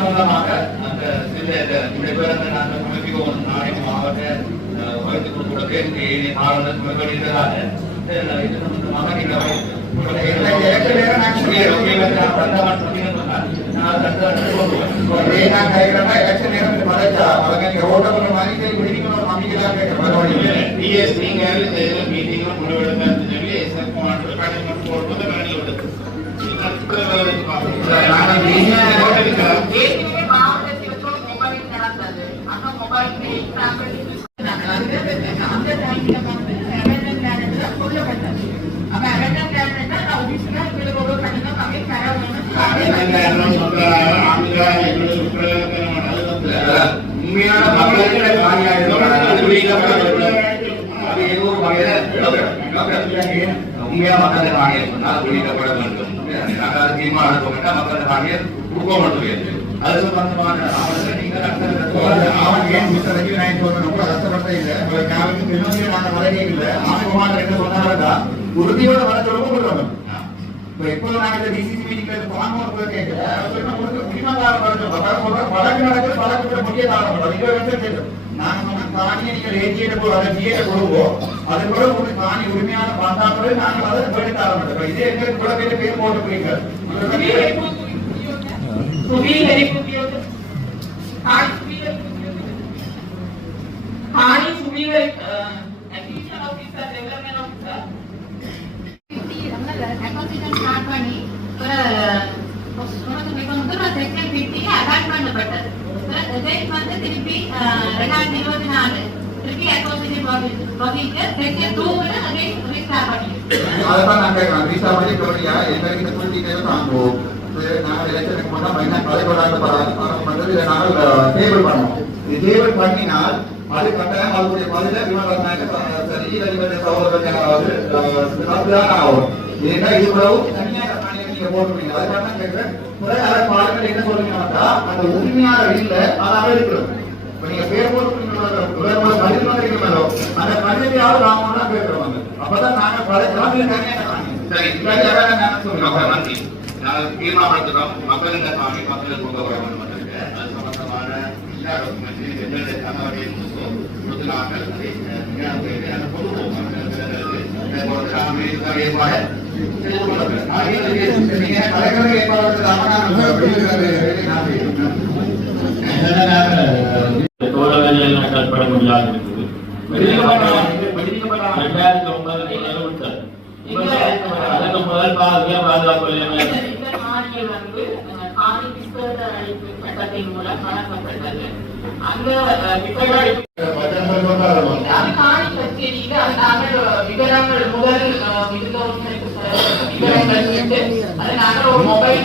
மூலமாக அந்த நாளைக்கு மாவட்ட அது சம்பந்தமான ஆவணங்களை நீங்க அவன் ஏன் மிஸ்டர் ரஜி நான் சொல்றேன் ரொம்ப கஷ்டப்பட்டே இல்லை உங்களுக்கு ஞாபகம் இன்னொரு நாங்கள் வரவே இல்லை ஆணைக்குமார் என்ன சொன்னாருன்னா உறுதியோட வர சொல்லுவோம் கொடுக்குறோம் இப்போ எப்போதும் நாங்கள் இந்த டிசிசி மீட்டிங்ல பாங்கோர் போய் கேட்கல முடிமாதாரம் வர சொல்றோம் வழக்கு நடக்குது வழக்கு முடிய காரணம் இது வந்து கேட்கும் நாங்கள் சொன்ன காணியை நீங்கள் ஏஜியிட்ட போய் அதை ஜிஏட்ட கொடுவோம் அது கூட ஒரு காணி உரிமையான பார்த்தாக்களே நாங்கள் அதை போயிட்டு ஆரம்பிச்சோம் இதே எங்களுக்கு கூட பேர் போட்டுக்கிறீங்க Hani Subiwe, acquisition officer, development officer. acquisition start பண்ணி செகண்ட் 50 அலாட் பண்ணப்பட்டது. ரிசல்ட் வந்து திருப்பி 2024 திருப்பி acquisition procedure செகண்ட் 2 ல அகைன் ரீஸ்டார்ட் பண்ணிருக்கு. அதான் நான் கேட்கிறேன் ரீஸ்டார்ட் பண்ணி சொல்றியா எங்களுக்கு இந்த ஃபுல் டீடைல்ஸ் தாங்குவோம். நாங்கள் எலெக்ஷனுக்கு முன்னா மைனா கலைப்படாத பண்றது இதை நாங்கள் டேபிள் பண்ணோம். இது டேபிள் பண்ணினால் அது கட்டாயம் அதுடைய பதில விமானநாயக சரி அதிபதி சகோதரர்கள் ஆகும். ஏன்னா இது உறவு தனியாக நீங்க போட்டுருக்கீங்க அதுக்காக தான் கேட்கிறேன். அதை பார்க்க என்ன சொல்றீங்கன்னா அந்த உரிமையாளர் இல்லை அதாக இருக்கிறோம். இப்ப நீங்க பேர் போட்டுருக்கீங்களோ அந்த கடிதத்தையாவது நாம தான் பேசுறோம். அப்பதான் நாங்க பழைய நன்றி. நாங்கள் தீர்மானப்படுத்துகிறோம் மக்கள் இந்த சாமி மக்களுக்கு கொடுக்க வேண்டும் அது சம்பந்தமான எல்லா டாக்குமெண்ட்ஸையும் எந்தெந்த கணவரையும் கொடுத்து நாங்கள் கொடுப்போம் ஏற்பாடு தோழர்கள் கற்பட முடியாது இருக்குது. 2009 அதுக்கு முதல் பாதுகாப்பு சட்டத்தின் மூலம் வழங்கப்பட்டது. அந்த காணி கச்சேரியில நாங்கள் விவரங்கள் முதல் விவரங்கள் கேட்டு அது நாங்கள் ஒரு மொபைல்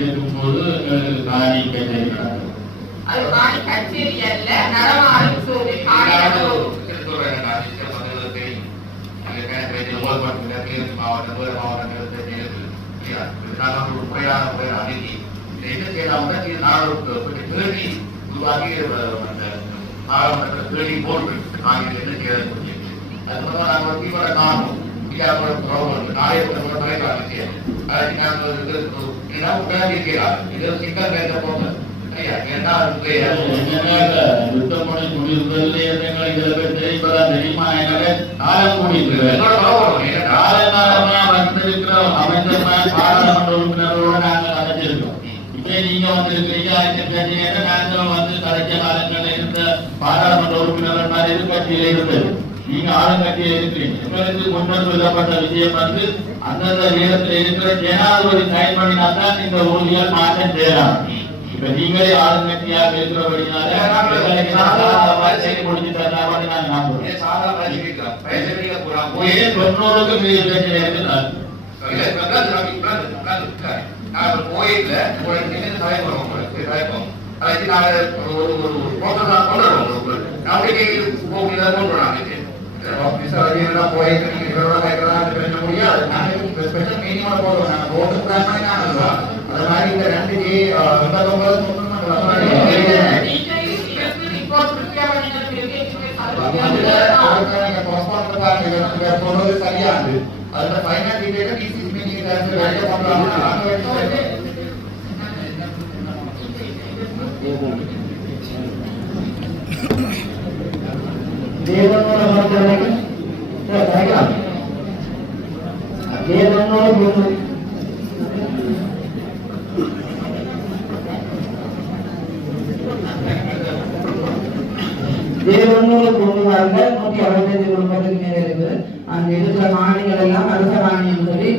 இருக்கும்போது காணி கச்சேரி அது காணி கச்சேரி அல்ல நடமாடும் என்ன செய்யலாம் கேள்வி உருவாக்கி அந்த கேள்வி போட்டு நாங்கள் என்ன செய்யறது அது மூலமா நாங்கள் ஒரு தீவிர காணும் நாளைய தொலைக்காட்சி செய்யணும் அதை நாங்கள் உட்கார்ந்து இது சிக்கல் பேச போங்க யுத்தமுறை முடிவுகளில் எங்களுக்கு தெரிவிப்பதான் தெரியுமா எங்களை காலம் கூடியிருக்கிற காலகாலமா வந்திருக்கிற அமைச்சர் பாராளுமன்ற உறுப்பினரோட நாங்கள் அழைச்சிருக்கோம். இப்ப நீங்க வந்திருக்கிறீங்க கேட்டீங்கன்னா நாங்கள் வந்து கடைசி காலங்களில் இருந்த பாராளுமன்ற உறுப்பினர் மாதிரி எதிர்கட்சியில இருந்தது. நீங்க ஆளுங்கட்சியில இருக்கிறீங்க. எங்களுக்கு முன்னர் சொல்லப்பட்ட விஷயம் வந்து அந்தந்த நேரத்தில் இருக்கிற ஜனாதிபதி சைன் பண்ணினால்தான் இந்த ஊழியர் மாற்றம் செய்யலாம். இப்ப நீங்களே ஆளுங்கட்சியாக இருக்கிறபடினால முடிச்சு தரலாம் நான் நம்புறேன். 90க்கு மீது பிரச்சனை இருக்கிறார். சரியாது அதுல ஃபைனல் டீடைல் டிசிசி மீட்டிங் கொண்டு வாங்க 165 குடும்பத்துக்கு மேல இருக்குது. அங்க இருக்கிற மாநிலங்கள் எல்லாம் அரச மானியம் சொல்லி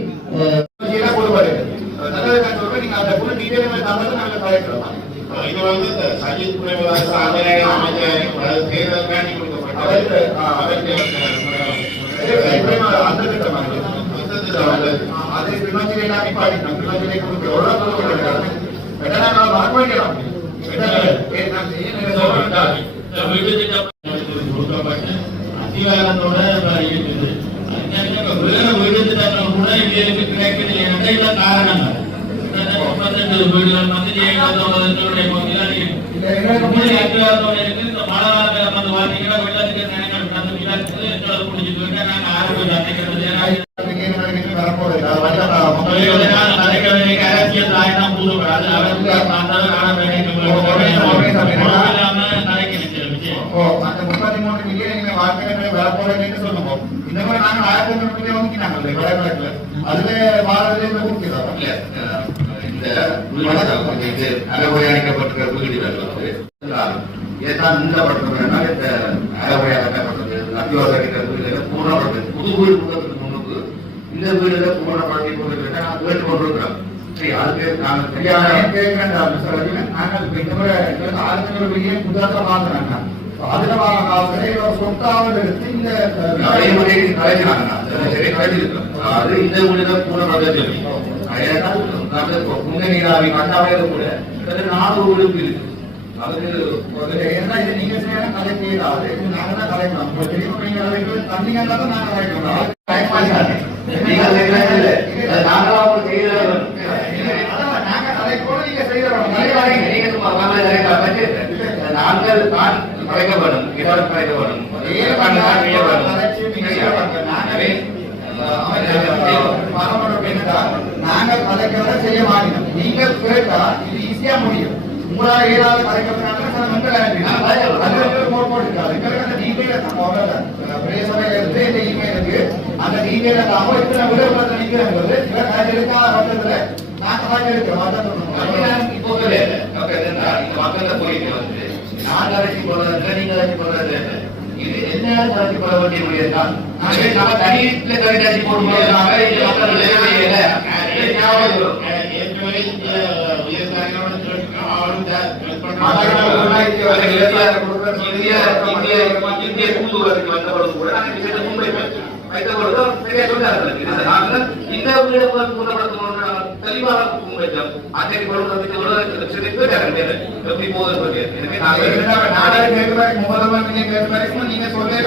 இது வந்து சஜித் பிரேமதாஸ் அமைச்சர் தேர்தல் காண்டி கொடுக்கப்பட்ட அதிகாரத்தோட இருக்குது. வீடு திட்டங்கள் கூட வீடுகள் வந்து எங்களுடைய பகுதியில் இருக்கு. இந்த மழை வந்து பார்த்தீங்கன்னா வெள்ளத்துக்கு நினைக்கிற எங்களுக்கு பிடிச்சிட்டு இருக்கேன். நாங்கள் ஆரோக்கியம் நினைக்கிறது அரசியல் தாய்தான் பூதப்படாது. அந்த 33 மில்லியன் நீங்க வாழ்க்கை வரப்போறேன்னு சொல்லுங்க. இந்த மாதிரி நாங்கள் 1300 மில்லியன் ஒதுக்கினாங்க வடகிழக்குல. அதுல மாறதுல கொடுக்கிறோம். இந்த அறவுரையாக்கப்பட்டிருக்கிற வீடுகள் ஏதான் மூடப்பட்டிருக்கிறதுனா இந்த அறவுரையாக்கப்பட்டது அத்தியாவசிய வீடுகளை பூர்ணப்படுத்து புது வீடு கொடுக்கறதுக்கு முன்னுக்கு இந்த வீடுகளை பூர்ணப்படுத்தி கொடுக்கிறத நான் கேட்டுக்கொண்டிருக்கிறோம். சரி, அதுக்கு நாங்கள் சரியான கேட்கிறேன். நாங்கள் இந்த முறை 600 மில்லியன் புதுசாக வாங்குறாங்க. அதுல வாங்க காலத்துல சொத்தாவது எடுத்து இந்த கலைக்கிறாங்க. அது இந்த வீடுகளை பூர்ணப்படுத்த சொல்லி புங்கநீராவி கண்டாவே கூட 400 விழுப்பு இருக்கு. அது என்ன இது நீங்க செய்யற கலை செய்யறாது. நாங்க தான் கலைக்கிறோம். தண்ணிங்க தான் நாங்க கலைக்கிறோம். நாங்க கலைக்கோடு நீங்க செய்யறோம். நாங்கள் தான் கலைக்கப்படும். எல்லாரும் கலைக்கப்படும். நாங்கள் கலைக்கிறத செய்ய மாட்டோம். நீங்கள் கேட்டா இது ஈஸியா முடியும். உங்களால ஏதாவது கலைக்கிறதுனால அந்த டீட்டெயில நாம இத்தனை விட நிக்கிறது சில கலைஞருக்காக வந்ததுல நான் கலைஞருக்கு போயிட்டு வந்து நான் கலைச்சி போடுறது நீங்க கலைச்சி போடுறது இது என்ன கலைச்சி போட வேண்டிய முடியாது. நம்ம தனியில கலைச்சி போடும்போது நீங்க சொல்ல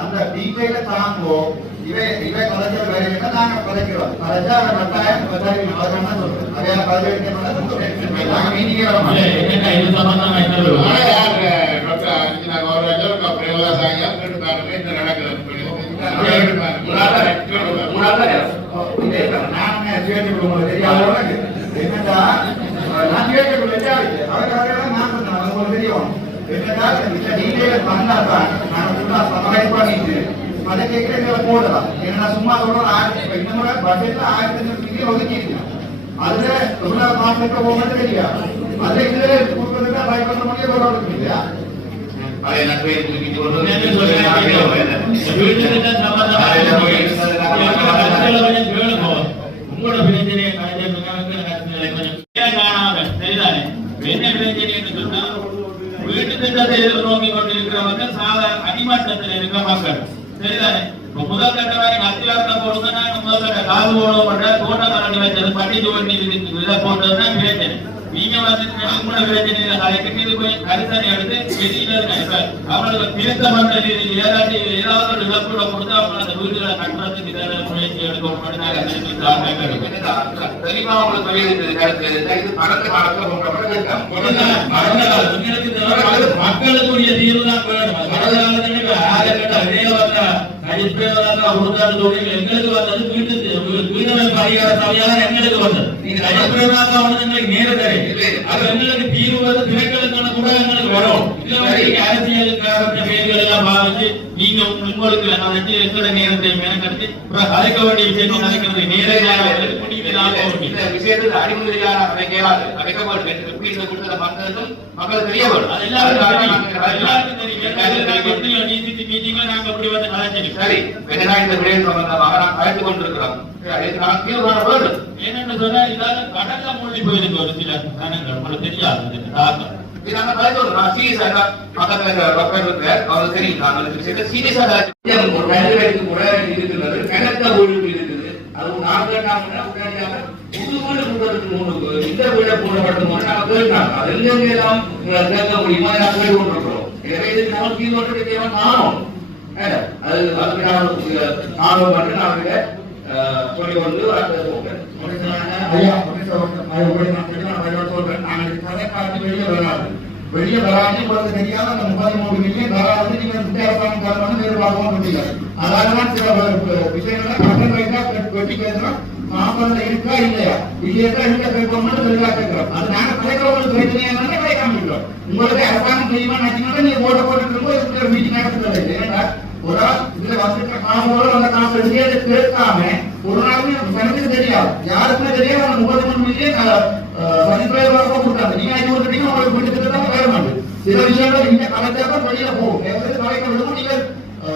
அந்த டீட்டெயில தாங்குவோம். இவை கலைஞர் வேலைகளை நாங்க கலைக்கிறோம். கலைச்சா அவரை கட்டாயம் சொல்றேன். அதையான கலைஞர் நாங்க மீனிங்கே இது சம்பந்தமா என்னடா நான் கேட்க அவருக்கு தெரியும். அதை கேட்க போடலாம். ஏன்னா சும்மா சொல்றோம் இந்த முறை பட்ஜெட்ல 1500 ஒதுக்கிருக்கோம். அதுல எவ்வளவு மாசத்துக்கு போகணும் தெரியா. அதுல இதுல கொடுக்கறதுக்கு பயன்படுத்த முடியாது இல்லையா. உங்களோட பிரச்சனையை காணாம சரிதானே. என்ன பிரச்சனை சொன்னா வீட்டு திட்டத்தை எதிர்நோக்கி கொண்டிருக்கிறவங்க சாதாரண அடிமட்டத்தில் இருக்கிற மக்கள் சரிதானே. முதல் கட்டமாக அத்தியாவசியம் போடுங்கன்னா முதல் கட்ட காது போட தோட்டக்காரங்க வச்சது பட்டி தோண்டி இதை போட்டதுன்னா பிரச்சனை. நீங்க வந்து கூட பிரச்சனை கலைக்கு போய் கரிசனை எடுத்து வெளியில அவங்களுக்கு திருத்த மண்டலி ஏதாவது ஒரு இழப்பீட கொடுத்து அவங்க அந்த வீடுகளை கட்டுறதுக்கு இதை முயற்சி எடுக்கணும். தெளிவா மக்களுக்குரிய தீர்வு தான் எங்களுக்கு வந்தது வீடு பரிகார சபையாக எங்களுக்கு வந்தது. எங்களுக்கு நேரம் எங்களுக்கு தீர்வு வந்து திரைக்களுக்கான கூட எங்களுக்கு வரும். அரசியலுக்கான பேர்கள் எல்லாம் பாதிச்சு நீங்க உங்களுக்கு எங்களோட நேரத்தை மேற்கடுத்தி கலைக்க வேண்டிய விஷயத்தை நினைக்கிறது நேரம் இந்த விஷயத்தில் அடிமுறையான மக்கள் தெரிய வரும். எல்லாருக்கும் தெரியும். நாங்க அப்படி வந்து கலைச்சரி சரி இந்த விடயம் சம்பந்தமாக நாம் கலைத்து கொண்டிருக்கிறோம். என்னன்னு சொன்னா இதால கடல்ல மூழ்கி போயிருக்கு ஒரு சில ஜனங்கள் உங்களுக்கு தெரியாது. அது நான் கேட்டாங்கன்னா உடனடியாக புது வீடு போடுறதுக்கு முன்னுக்கு இந்த வீடை போடப்பட்டது நாங்கள் கேட்டாங்க அது எங்கெல்லாம் கேட்க முடியுமோ அதை நாங்கள் கேட்டு கொண்டிருக்கிறோம். எனவே இதுக்கு நாங்கள் தீர்வு தேவை காணும். அது அதுக்கு நானும் மட்டும் நாங்கள் சொல்லி கொண்டு அடுத்த போகிறேன். ஐயா வெளியே வராது உங்களுக்கு தெரியாம அந்த 33 மில்லியன் வராது நீங்க அரசாங்கம் தரணும் எதிர்பார்க்கவும் முடியல. அதனாலதான் சில விஷயங்களை கடன் வைத்தா வெட்டி கேட்கிறோம். மாப்பிள்ள இருக்கா இல்லையா இல்லையா இருக்க கேட்கணும்னு தெளிவா கேட்கிறோம். அது நாங்க கலைக்கிறவங்களுக்கு பிரச்சனையா கலைக்காமிக்கிறோம். உங்களுக்கு அரசாங்கம் செய்யுமா நினைச்சீங்கன்னா நீங்க போட்டு இருக்கும்போது ஒரு மீட்டிங் நடத்துறது ஏன்னா ஒரு ஆள் இதுல வந்துட்டு காசோட அந்த காசு எடுத்து கேட்காம ஒரு நாளுமே எனக்கு தெரியாது யாருக்குமே தெரியாது. அந்த 33 மில்லியன் சனிப்பிரயோகம் கொடுத்தாங்க. நீங்க 5 நீங்க உங்களுக்கு வீட்டுக்கு தான் வேற மாட்டேன். சில விஷயங்கள் இங்க கலைச்சாதான் வெளியில போகும். கலைக்க விடுவோம்.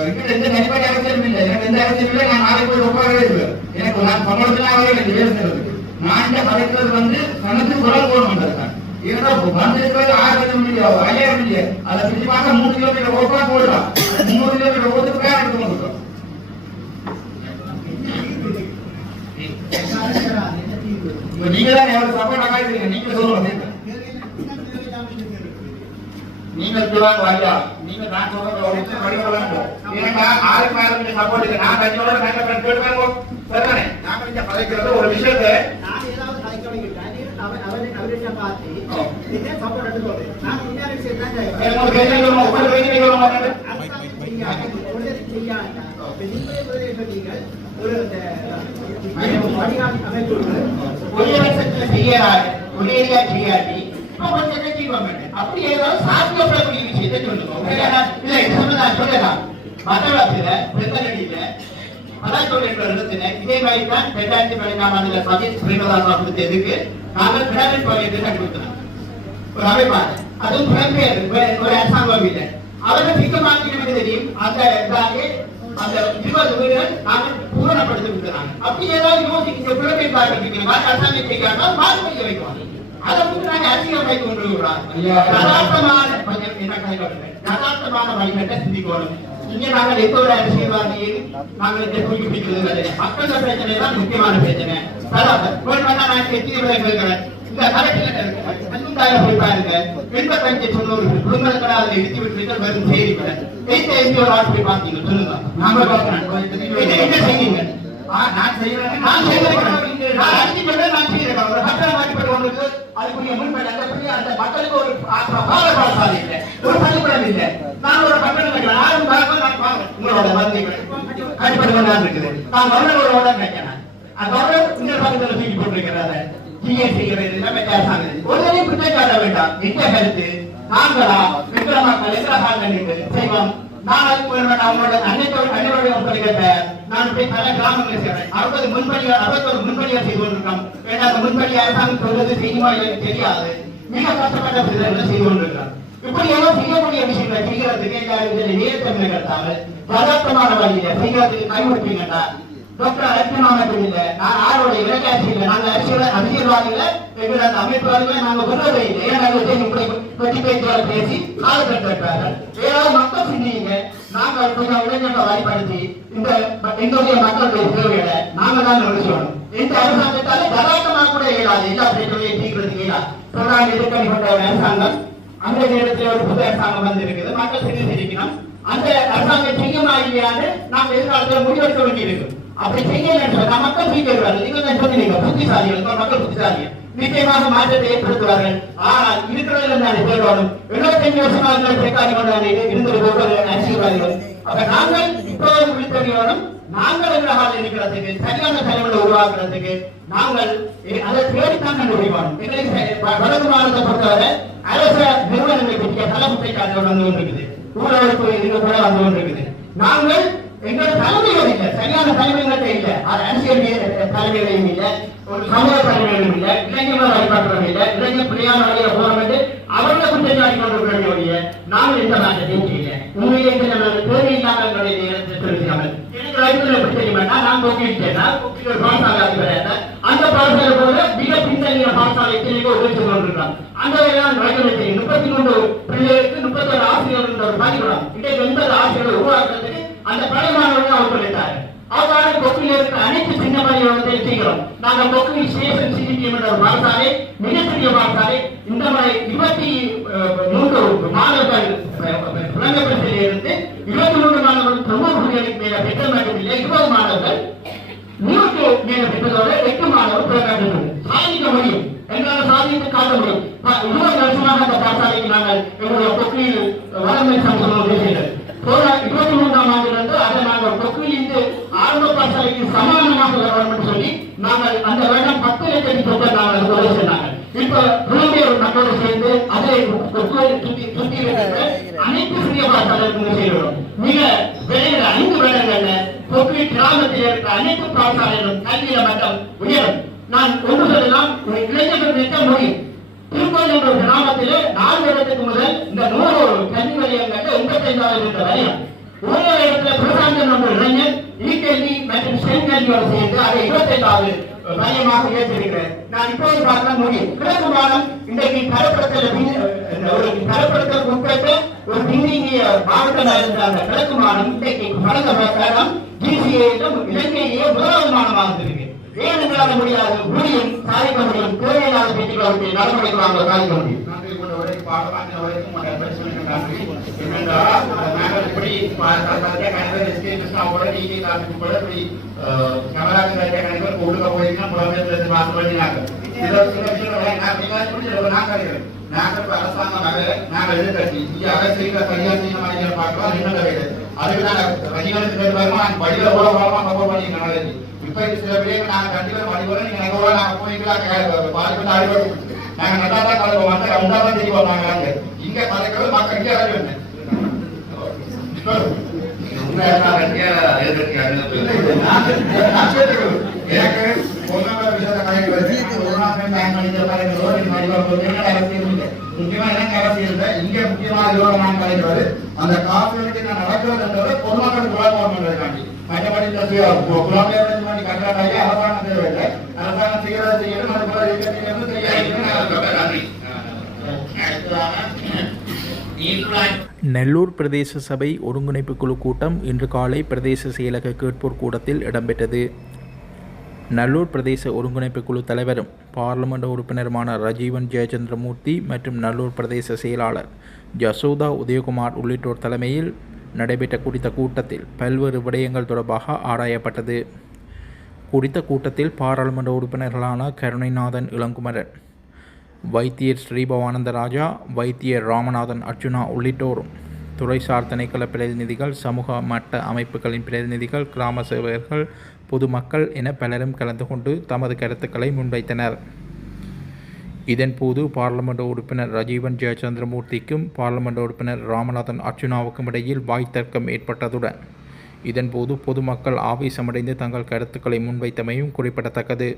நீங்கள் எந்த தனிப்பட்ட அரசியலும் இல்லை. எனக்கு எந்த அரசியலும் இல்லை. நான் நாளைக்கு போய் உட்காரவே இல்லை. எனக்கு நான் சம்பளத்துல அவர்கள் வேலை செய்யறதுக்கு நான் இந்த கலைக்கிறது வந்து கணக்கு குரல் போடணும். ஏன்னா வந்திருக்கிறது 1000 மில்லியன் 5000 மில்லியன் அதை பிடிச்சி பார்க்க 3 கிலோமீட்டர் ஓப்பா போடலாம். 300 கிலோமீட்டர் ஓட்டு பேர் எடுத்து வந்துட்டோம். நீங்க தான் எவ்வளவு சப்போர்ட் ஆகாதீங்க. நீங்க சொல்லுங்க. நீங்கள் சொல்லுவாங்க ஐயா நீங்க நான் சொல்றது ஏன்னா ஆளுக்கு ஆளுக்கு சப்போர்ட் இருக்கு. நான் கட்சியோட கேட்டுவாங்க சரிதானே. நாங்க இந்த கலைக்கிறது ஒரு விஷயத்தை நான் ஏதாவது கலைக்கிறேன் அவர்கிட்ட பார்த்து என்ன சப்போர்ட் எடுத்து சொல்றேன். நான் முன்னாடி செய்யறேன் ஒரு அப்படி ஏதாவது சாத்தியப்படக்கூடிய விஷயத்தை சொல்லுவோம். மற்றவர்கள பெருந்தடியில இதே மாதிரி தான் 2014ஆம் ஆண்டுல சதீஷ் பிரேமதாசா கொடுத்ததுக்கு நாங்கள் பிரைவேட் பாலியத்தை கண்டுபிடித்தோம். ஒரு அமைப்பாளர் அதுவும் புலம்பெயர் ஒரு அரசாங்கம் இல்லை. அவர்கள் திட்டமாக்கினது தெரியும். அந்த 20 வீடுகள் நாங்கள் பூரணப்படுத்தி விட்டுறாங்க. அப்படி ஏதாவது யோசிக்க புலம்பெயர் அரசாங்கம் செய்யாமல் மாற்றி வைக்குவாங்க. அதை வந்து நாங்கள் அரசியல் வைத்து கொண்டு வருகிறோம். யதார்த்தமான வழிகட்டை சிந்திக்கணும். இங்க நாங்கள் எந்த ஒரு அரசியல்வாதியை நாங்கள் தூக்கி பிடிக்கிறது மக்கள் பிரச்சனை தான் முக்கியமான பிரச்சனை. இந்த கலெக்டர் போய் பாருங்க 85-90 குடும்பங்களை அதில் இடித்து விட்டு வரும் செய்திகளை ஒரு ஆள் போய் பார்த்தீங்க சொல்லுங்க. நாம என்ன செய்யுங்க. நான் செய்யறேன் நான் செய்யறேன் ஒரு மக்கள் மாற்றப்பட்டவங்களுக்கு அதுக்குரிய முன்பு அந்த மக்களுக்கு ஒரு பாடசாலை இல்லை ஒரு பள்ளிக்கூடம் இல்லை. நான் ஒரு பட்டம் யாரும் உங்களோட கட்டுப்படுவதாக இருக்குது. நான் கவர்னரோட நினைக்கிறேன். கவர்னர் இந்த பக்கத்தில் தூக்கி போட்டிருக்கிறாரு. ஒருவரை குற்றச்சாட்ட வேண்டாம். எந்த கருத்து நாங்களா விக்கிர மக்கள் எதிராக செய்வோம். நான் அவங்களோட அன்னையோடைய ஒப்படைக்கட்ட நான் பல கிராமங்களை செய்றேன். 61 முன்படியா செய்து கொண்டிருக்கோம். ஏன்னா அந்த முன்படி அரசாங்கம் சொல்றது செய்யுமா எனக்கு தெரியாது. மிக கஷ்டப்பட்ட செய்து கொண்டிருக்கிறோம். இப்படி எல்லாம் செய்யக்கூடிய விஷயங்களை செய்யறதுக்கு எல்லாரும் நேரத்தன்மை கட்டாமல் யதார்த்தமான வழியில செய்யறதுக்கு கைவிடுப்பீங்கடா. டாக்டர் அரசியல் இல்லை. நான் ஆரோட இலக்காட்சி இல்லை. நாங்கள் அரசியல்வாதிகளை எங்களோட அமைப்புவாதிகளை நாங்கள் விடுறதே இல்லை. ஏன்னா பற்றி பேச்சுவாள் பேசி காலக்கட்டார்கள். ஏதாவது மக்கள் சிந்திங்க. நாங்கள் கொஞ்சம் இளைஞர்களை வழிபடுத்தி எங்களுடைய மக்களுடைய சேவைகளை நாங்கள் தான் நிறுத்தணும். இந்த அரசாங்கத்தால யதார்த்தமாக கூட இயலாது. எல்லா பிரச்சனையும் தீர்க்கிறதுக்கு இயலாது. பிரதான எதிர்கணிப்பட்ட ஒரு அரசாங்கம் அந்த நேரத்தில் ஒரு புது அரசாங்கம் வந்து இருக்குது. மக்கள் சிந்திக்கணும். அந்த அரசாங்கம் செய்யுமா இல்லையான்னு நாம் எதிர்காலத்தில் முடிவெடுக்க வேண்டி இருக்கும். அப்படி செய்யல மக்கள் செய்கிறார்கள். நீங்கள் சொன்னீங்க புத்திசாலிகள் மக்கள் புத்திசாலிகள் நிச்சயமாக மாற்றத்தை ஏற்படுத்துவார்கள். ஆனால் இருக்கிறவர்கள் தான் சொல்லணும். 75 வருஷமாக பிரச்சாரம் கொண்டாடி இருந்த அரசியல்வாதிகள் அப்ப நாங்கள் இப்போது விழித்தறியணும். நாங்கள் எதிராக இருக்கிறதுக்கு சரியான தலைவர்களை உருவாக்குறதுக்கு நாங்கள் அதை தேடித்தான் கண்டுபிடிக்கணும். எங்களுக்கு வடக்கு மாநிலத்தை பொறுத்தவரை அரச நிறுவனங்களை பற்றிய பல குற்றச்சாட்டுகள் வந்து கொண்டிருக்குது. ஊழலுக்கு இதுபோல வந்து கொண்டிருக்குது. நாங்கள் எங்களோட தலைமைகள் இல்லை. சரியான தலைமைகளே இல்லை. அது அரசியல் தலைமைகளையும் இல்லை. ஒரு சமூக தலைமைகளும் இல்லை. இளைஞர்கள் வழிபாட்டுகளும் இல்லை. இளைஞர் பிள்ளையான வழியில போறோம் என்று அவர்களை குற்றச்சாட்டி கொண்டிருக்கிறவர்களுடைய நாங்கள் எந்த மாற்றத்தையும் செய்யல. உண்மையை தேவையில்லாமல் சொல்லிக்கிறார்கள். எனக்கு ரைத்துல எப்படி தெரியுமா நான் போக்கிட்டேன்னா ஒரு பாடசாலை அதிபர் அந்த பாடசாலை போல மிக பின்தங்கிய பாடசாலை உதவி கொண்டிருக்காங்க. அந்த வகையான ரைத்துல தெரியும். 33 பிள்ளைகளுக்கு 31 ஆசிரியர்கள் ஒரு பதிவிடம். இன்றைக்கு 80 ஆசிரியர்கள் உருவாக்குறதுக்கு அந்த பழைய மாணவர்கள் ஒத்துழைத்தார்கள். அவ்வாறு கொக்குயில் இருக்கிற அனைத்து சின்ன பணிகளை செய்கிறோம். நாங்கள் கொக்கு ஸ்டேஷன் சிடிபிஎம் என்ற ஒரு பாடசாலை, மிகப்பெரிய பாடசாலை. இந்த முறை 23 மாணவர்கள் விளங்கப்பட்டியில் இருந்து 23 மாணவர்கள் 90 புள்ளிகளுக்கு மேல பெற்ற மட்டுமில்லை, 20 மாணவர்கள் 100க்கு மேல பெற்றதோடு 8 மாணவர்கள் புறக்காட்டுகிறது. சாதிக்க முடியும் எங்களால் சாதித்து காட்ட முடியும். 20 வருஷமாக அந்த பாடசாலைக்கு நாங்கள் எங்களுடைய கொக்குயில் வளமை சமூகம் பேசுகிறோம். 23ஆம் ஆண்டிலிருந்து அதை நாங்கள் கொக்குயிலிருந்து ஆரம்ப பாடசாலைக்கு சமானமாக வரணும் சொல்லி நாங்கள் அந்த வருடம் 10 லட்சம் தொகை நாங்கள் உதவி செய்தாங்க. இப்ப புலம்பெயர் மக்களோடு சேர்ந்து அதை சுற்றி இருக்கிற அனைத்து சிறிய பாடசாலைகளுக்கு செய்கிறோம். மிக விரைவில் 5 வருடங்கள்ல கொக்குயில் கிராமத்தில் இருக்கிற அனைத்து பாடசாலைகளும் கல்வியில மட்டம் உயரும். நான் ஒன்று சொல்லலாம், இளைஞர்கள் நிற்க முடியும். திருக்கோயில் ஒரு கிராமத்திலே 4 வருடத்துக்கு முதல் இந்த 100 கல்வி வலயங்கள் 85,000 என்ற வலயம். ஒரு இடத்துல பிரசாந்தன் ஒரு இளைஞர் இக்கல்வி மற்றும் செங்கல்வியோடு சேர்ந்து அதை 25வது வலயமாக ஏற்றிருக்கிறேன். நான் இப்போது பார்க்க முடியும். கிழக்கு மாநிலம் இன்றைக்கு தரப்படுத்தல் உட்பட்ட ஒரு பின்னிய மாவட்டமாக இருந்த அந்த கிழக்கு மாநிலம் இன்றைக்கு கடந்த காலம் ஜிசிஏயிலும் இலங்கையிலேயே முதலாவது மாநிலமாக இருக்கு. ஏனென்றால் முடியாது, முடியும், சாதிக்க முடியும். தேவையில்லாத பேச்சுக்களை நடைமுறைக்கு வாங்க சாதிக்க முடியும். அரசாங்கம் நாங்கள் எதிர்கட்சி அரசியல் சரியா செய்ய பார்க்கலாம். அதுக்கு நாங்கள் ரசிகர்களுக்கு படியில கூட பண்ணிருக்கோம். இப்ப சில பேர் நாங்க கண்டிப்பா படிவோம். நீங்க எங்க நாங்க போய்க்கலாம் பாதிப்பு அடிபடு நாங்க நல்லா தான் கலந்து வந்து ரெண்டா தான் தெரியும். நாங்க இங்க கலைக்கிறது மக்கள் இங்கே அறிவு எனக்கு பொண்ணு விஷயத்த கலைக்கிறது முக்கியமா என்ன அரசியல் இங்க முக்கியமான நான் கலைக்கிறது அந்த காப்பீடு நான் நடக்கிறதுன்றது பொதுமக்களுக்கு உலகம் பண்றதுக்காண்டி மற்றபடி புலம்பெயர்ந்து கட்டாய அரசாங்கம் தேவையில்லை. அரசாங்கம் செய்யறதை செய்யணும். நெல்லூர் பிரதேச சபை ஒருங்கிணைப்பு குழு கூட்டம் இன்று காலை பிரதேச செயலக கேட்போர் கூடத்தில் இடம்பெற்றது. நல்லூர் பிரதேச ஒருங்கிணைப்பு குழு தலைவரும் பார்லிமெண்ட் உறுப்பினருமான ரஜீவன் ஜெயச்சந்திரமூர்த்தி மற்றும் நல்லூர் பிரதேச செயலாளர் ஜசோதா உதயகுமார் உள்ளிட்டோர் தலைமையில் நடைபெற்ற குறித்த கூட்டத்தில் பல்வேறு விடயங்கள் தொடர்பாக ஆராயப்பட்டது. குறித்த கூட்டத்தில் பாராளுமன்ற உறுப்பினர்களான கருணைநாதன் இளங்குமரன், வைத்தியர் ஸ்ரீபவானந்த ராஜா, வைத்தியர் ராமநாதன் அர்ஜுனா உள்ளிட்டோரும், துறைசார் திணைக்கள பிரதிநிதிகள், சமூக மட்ட அமைப்புகளின் பிரதிநிதிகள், கிராம சேவகர்கள், பொதுமக்கள் என பலரும் கலந்து கொண்டு தமது கருத்துக்களை முன்வைத்தனர். இதன்போது பார்லிமெண்ட் உறுப்பினர் ரஜீவன் ஜெயச்சந்திரமூர்த்திக்கும் பார்லிமெண்ட் உறுப்பினர் ராமநாதன் அர்ஜுனாவுக்கும் இடையில் வாய்த்தர்க்கம் ஏற்பட்டதுடன் இதன்போது பொதுமக்கள் ஆவேசமடைந்து தங்கள் கருத்துக்களை முன்வைத்தமையும் குறிப்பிடத்தக்கது.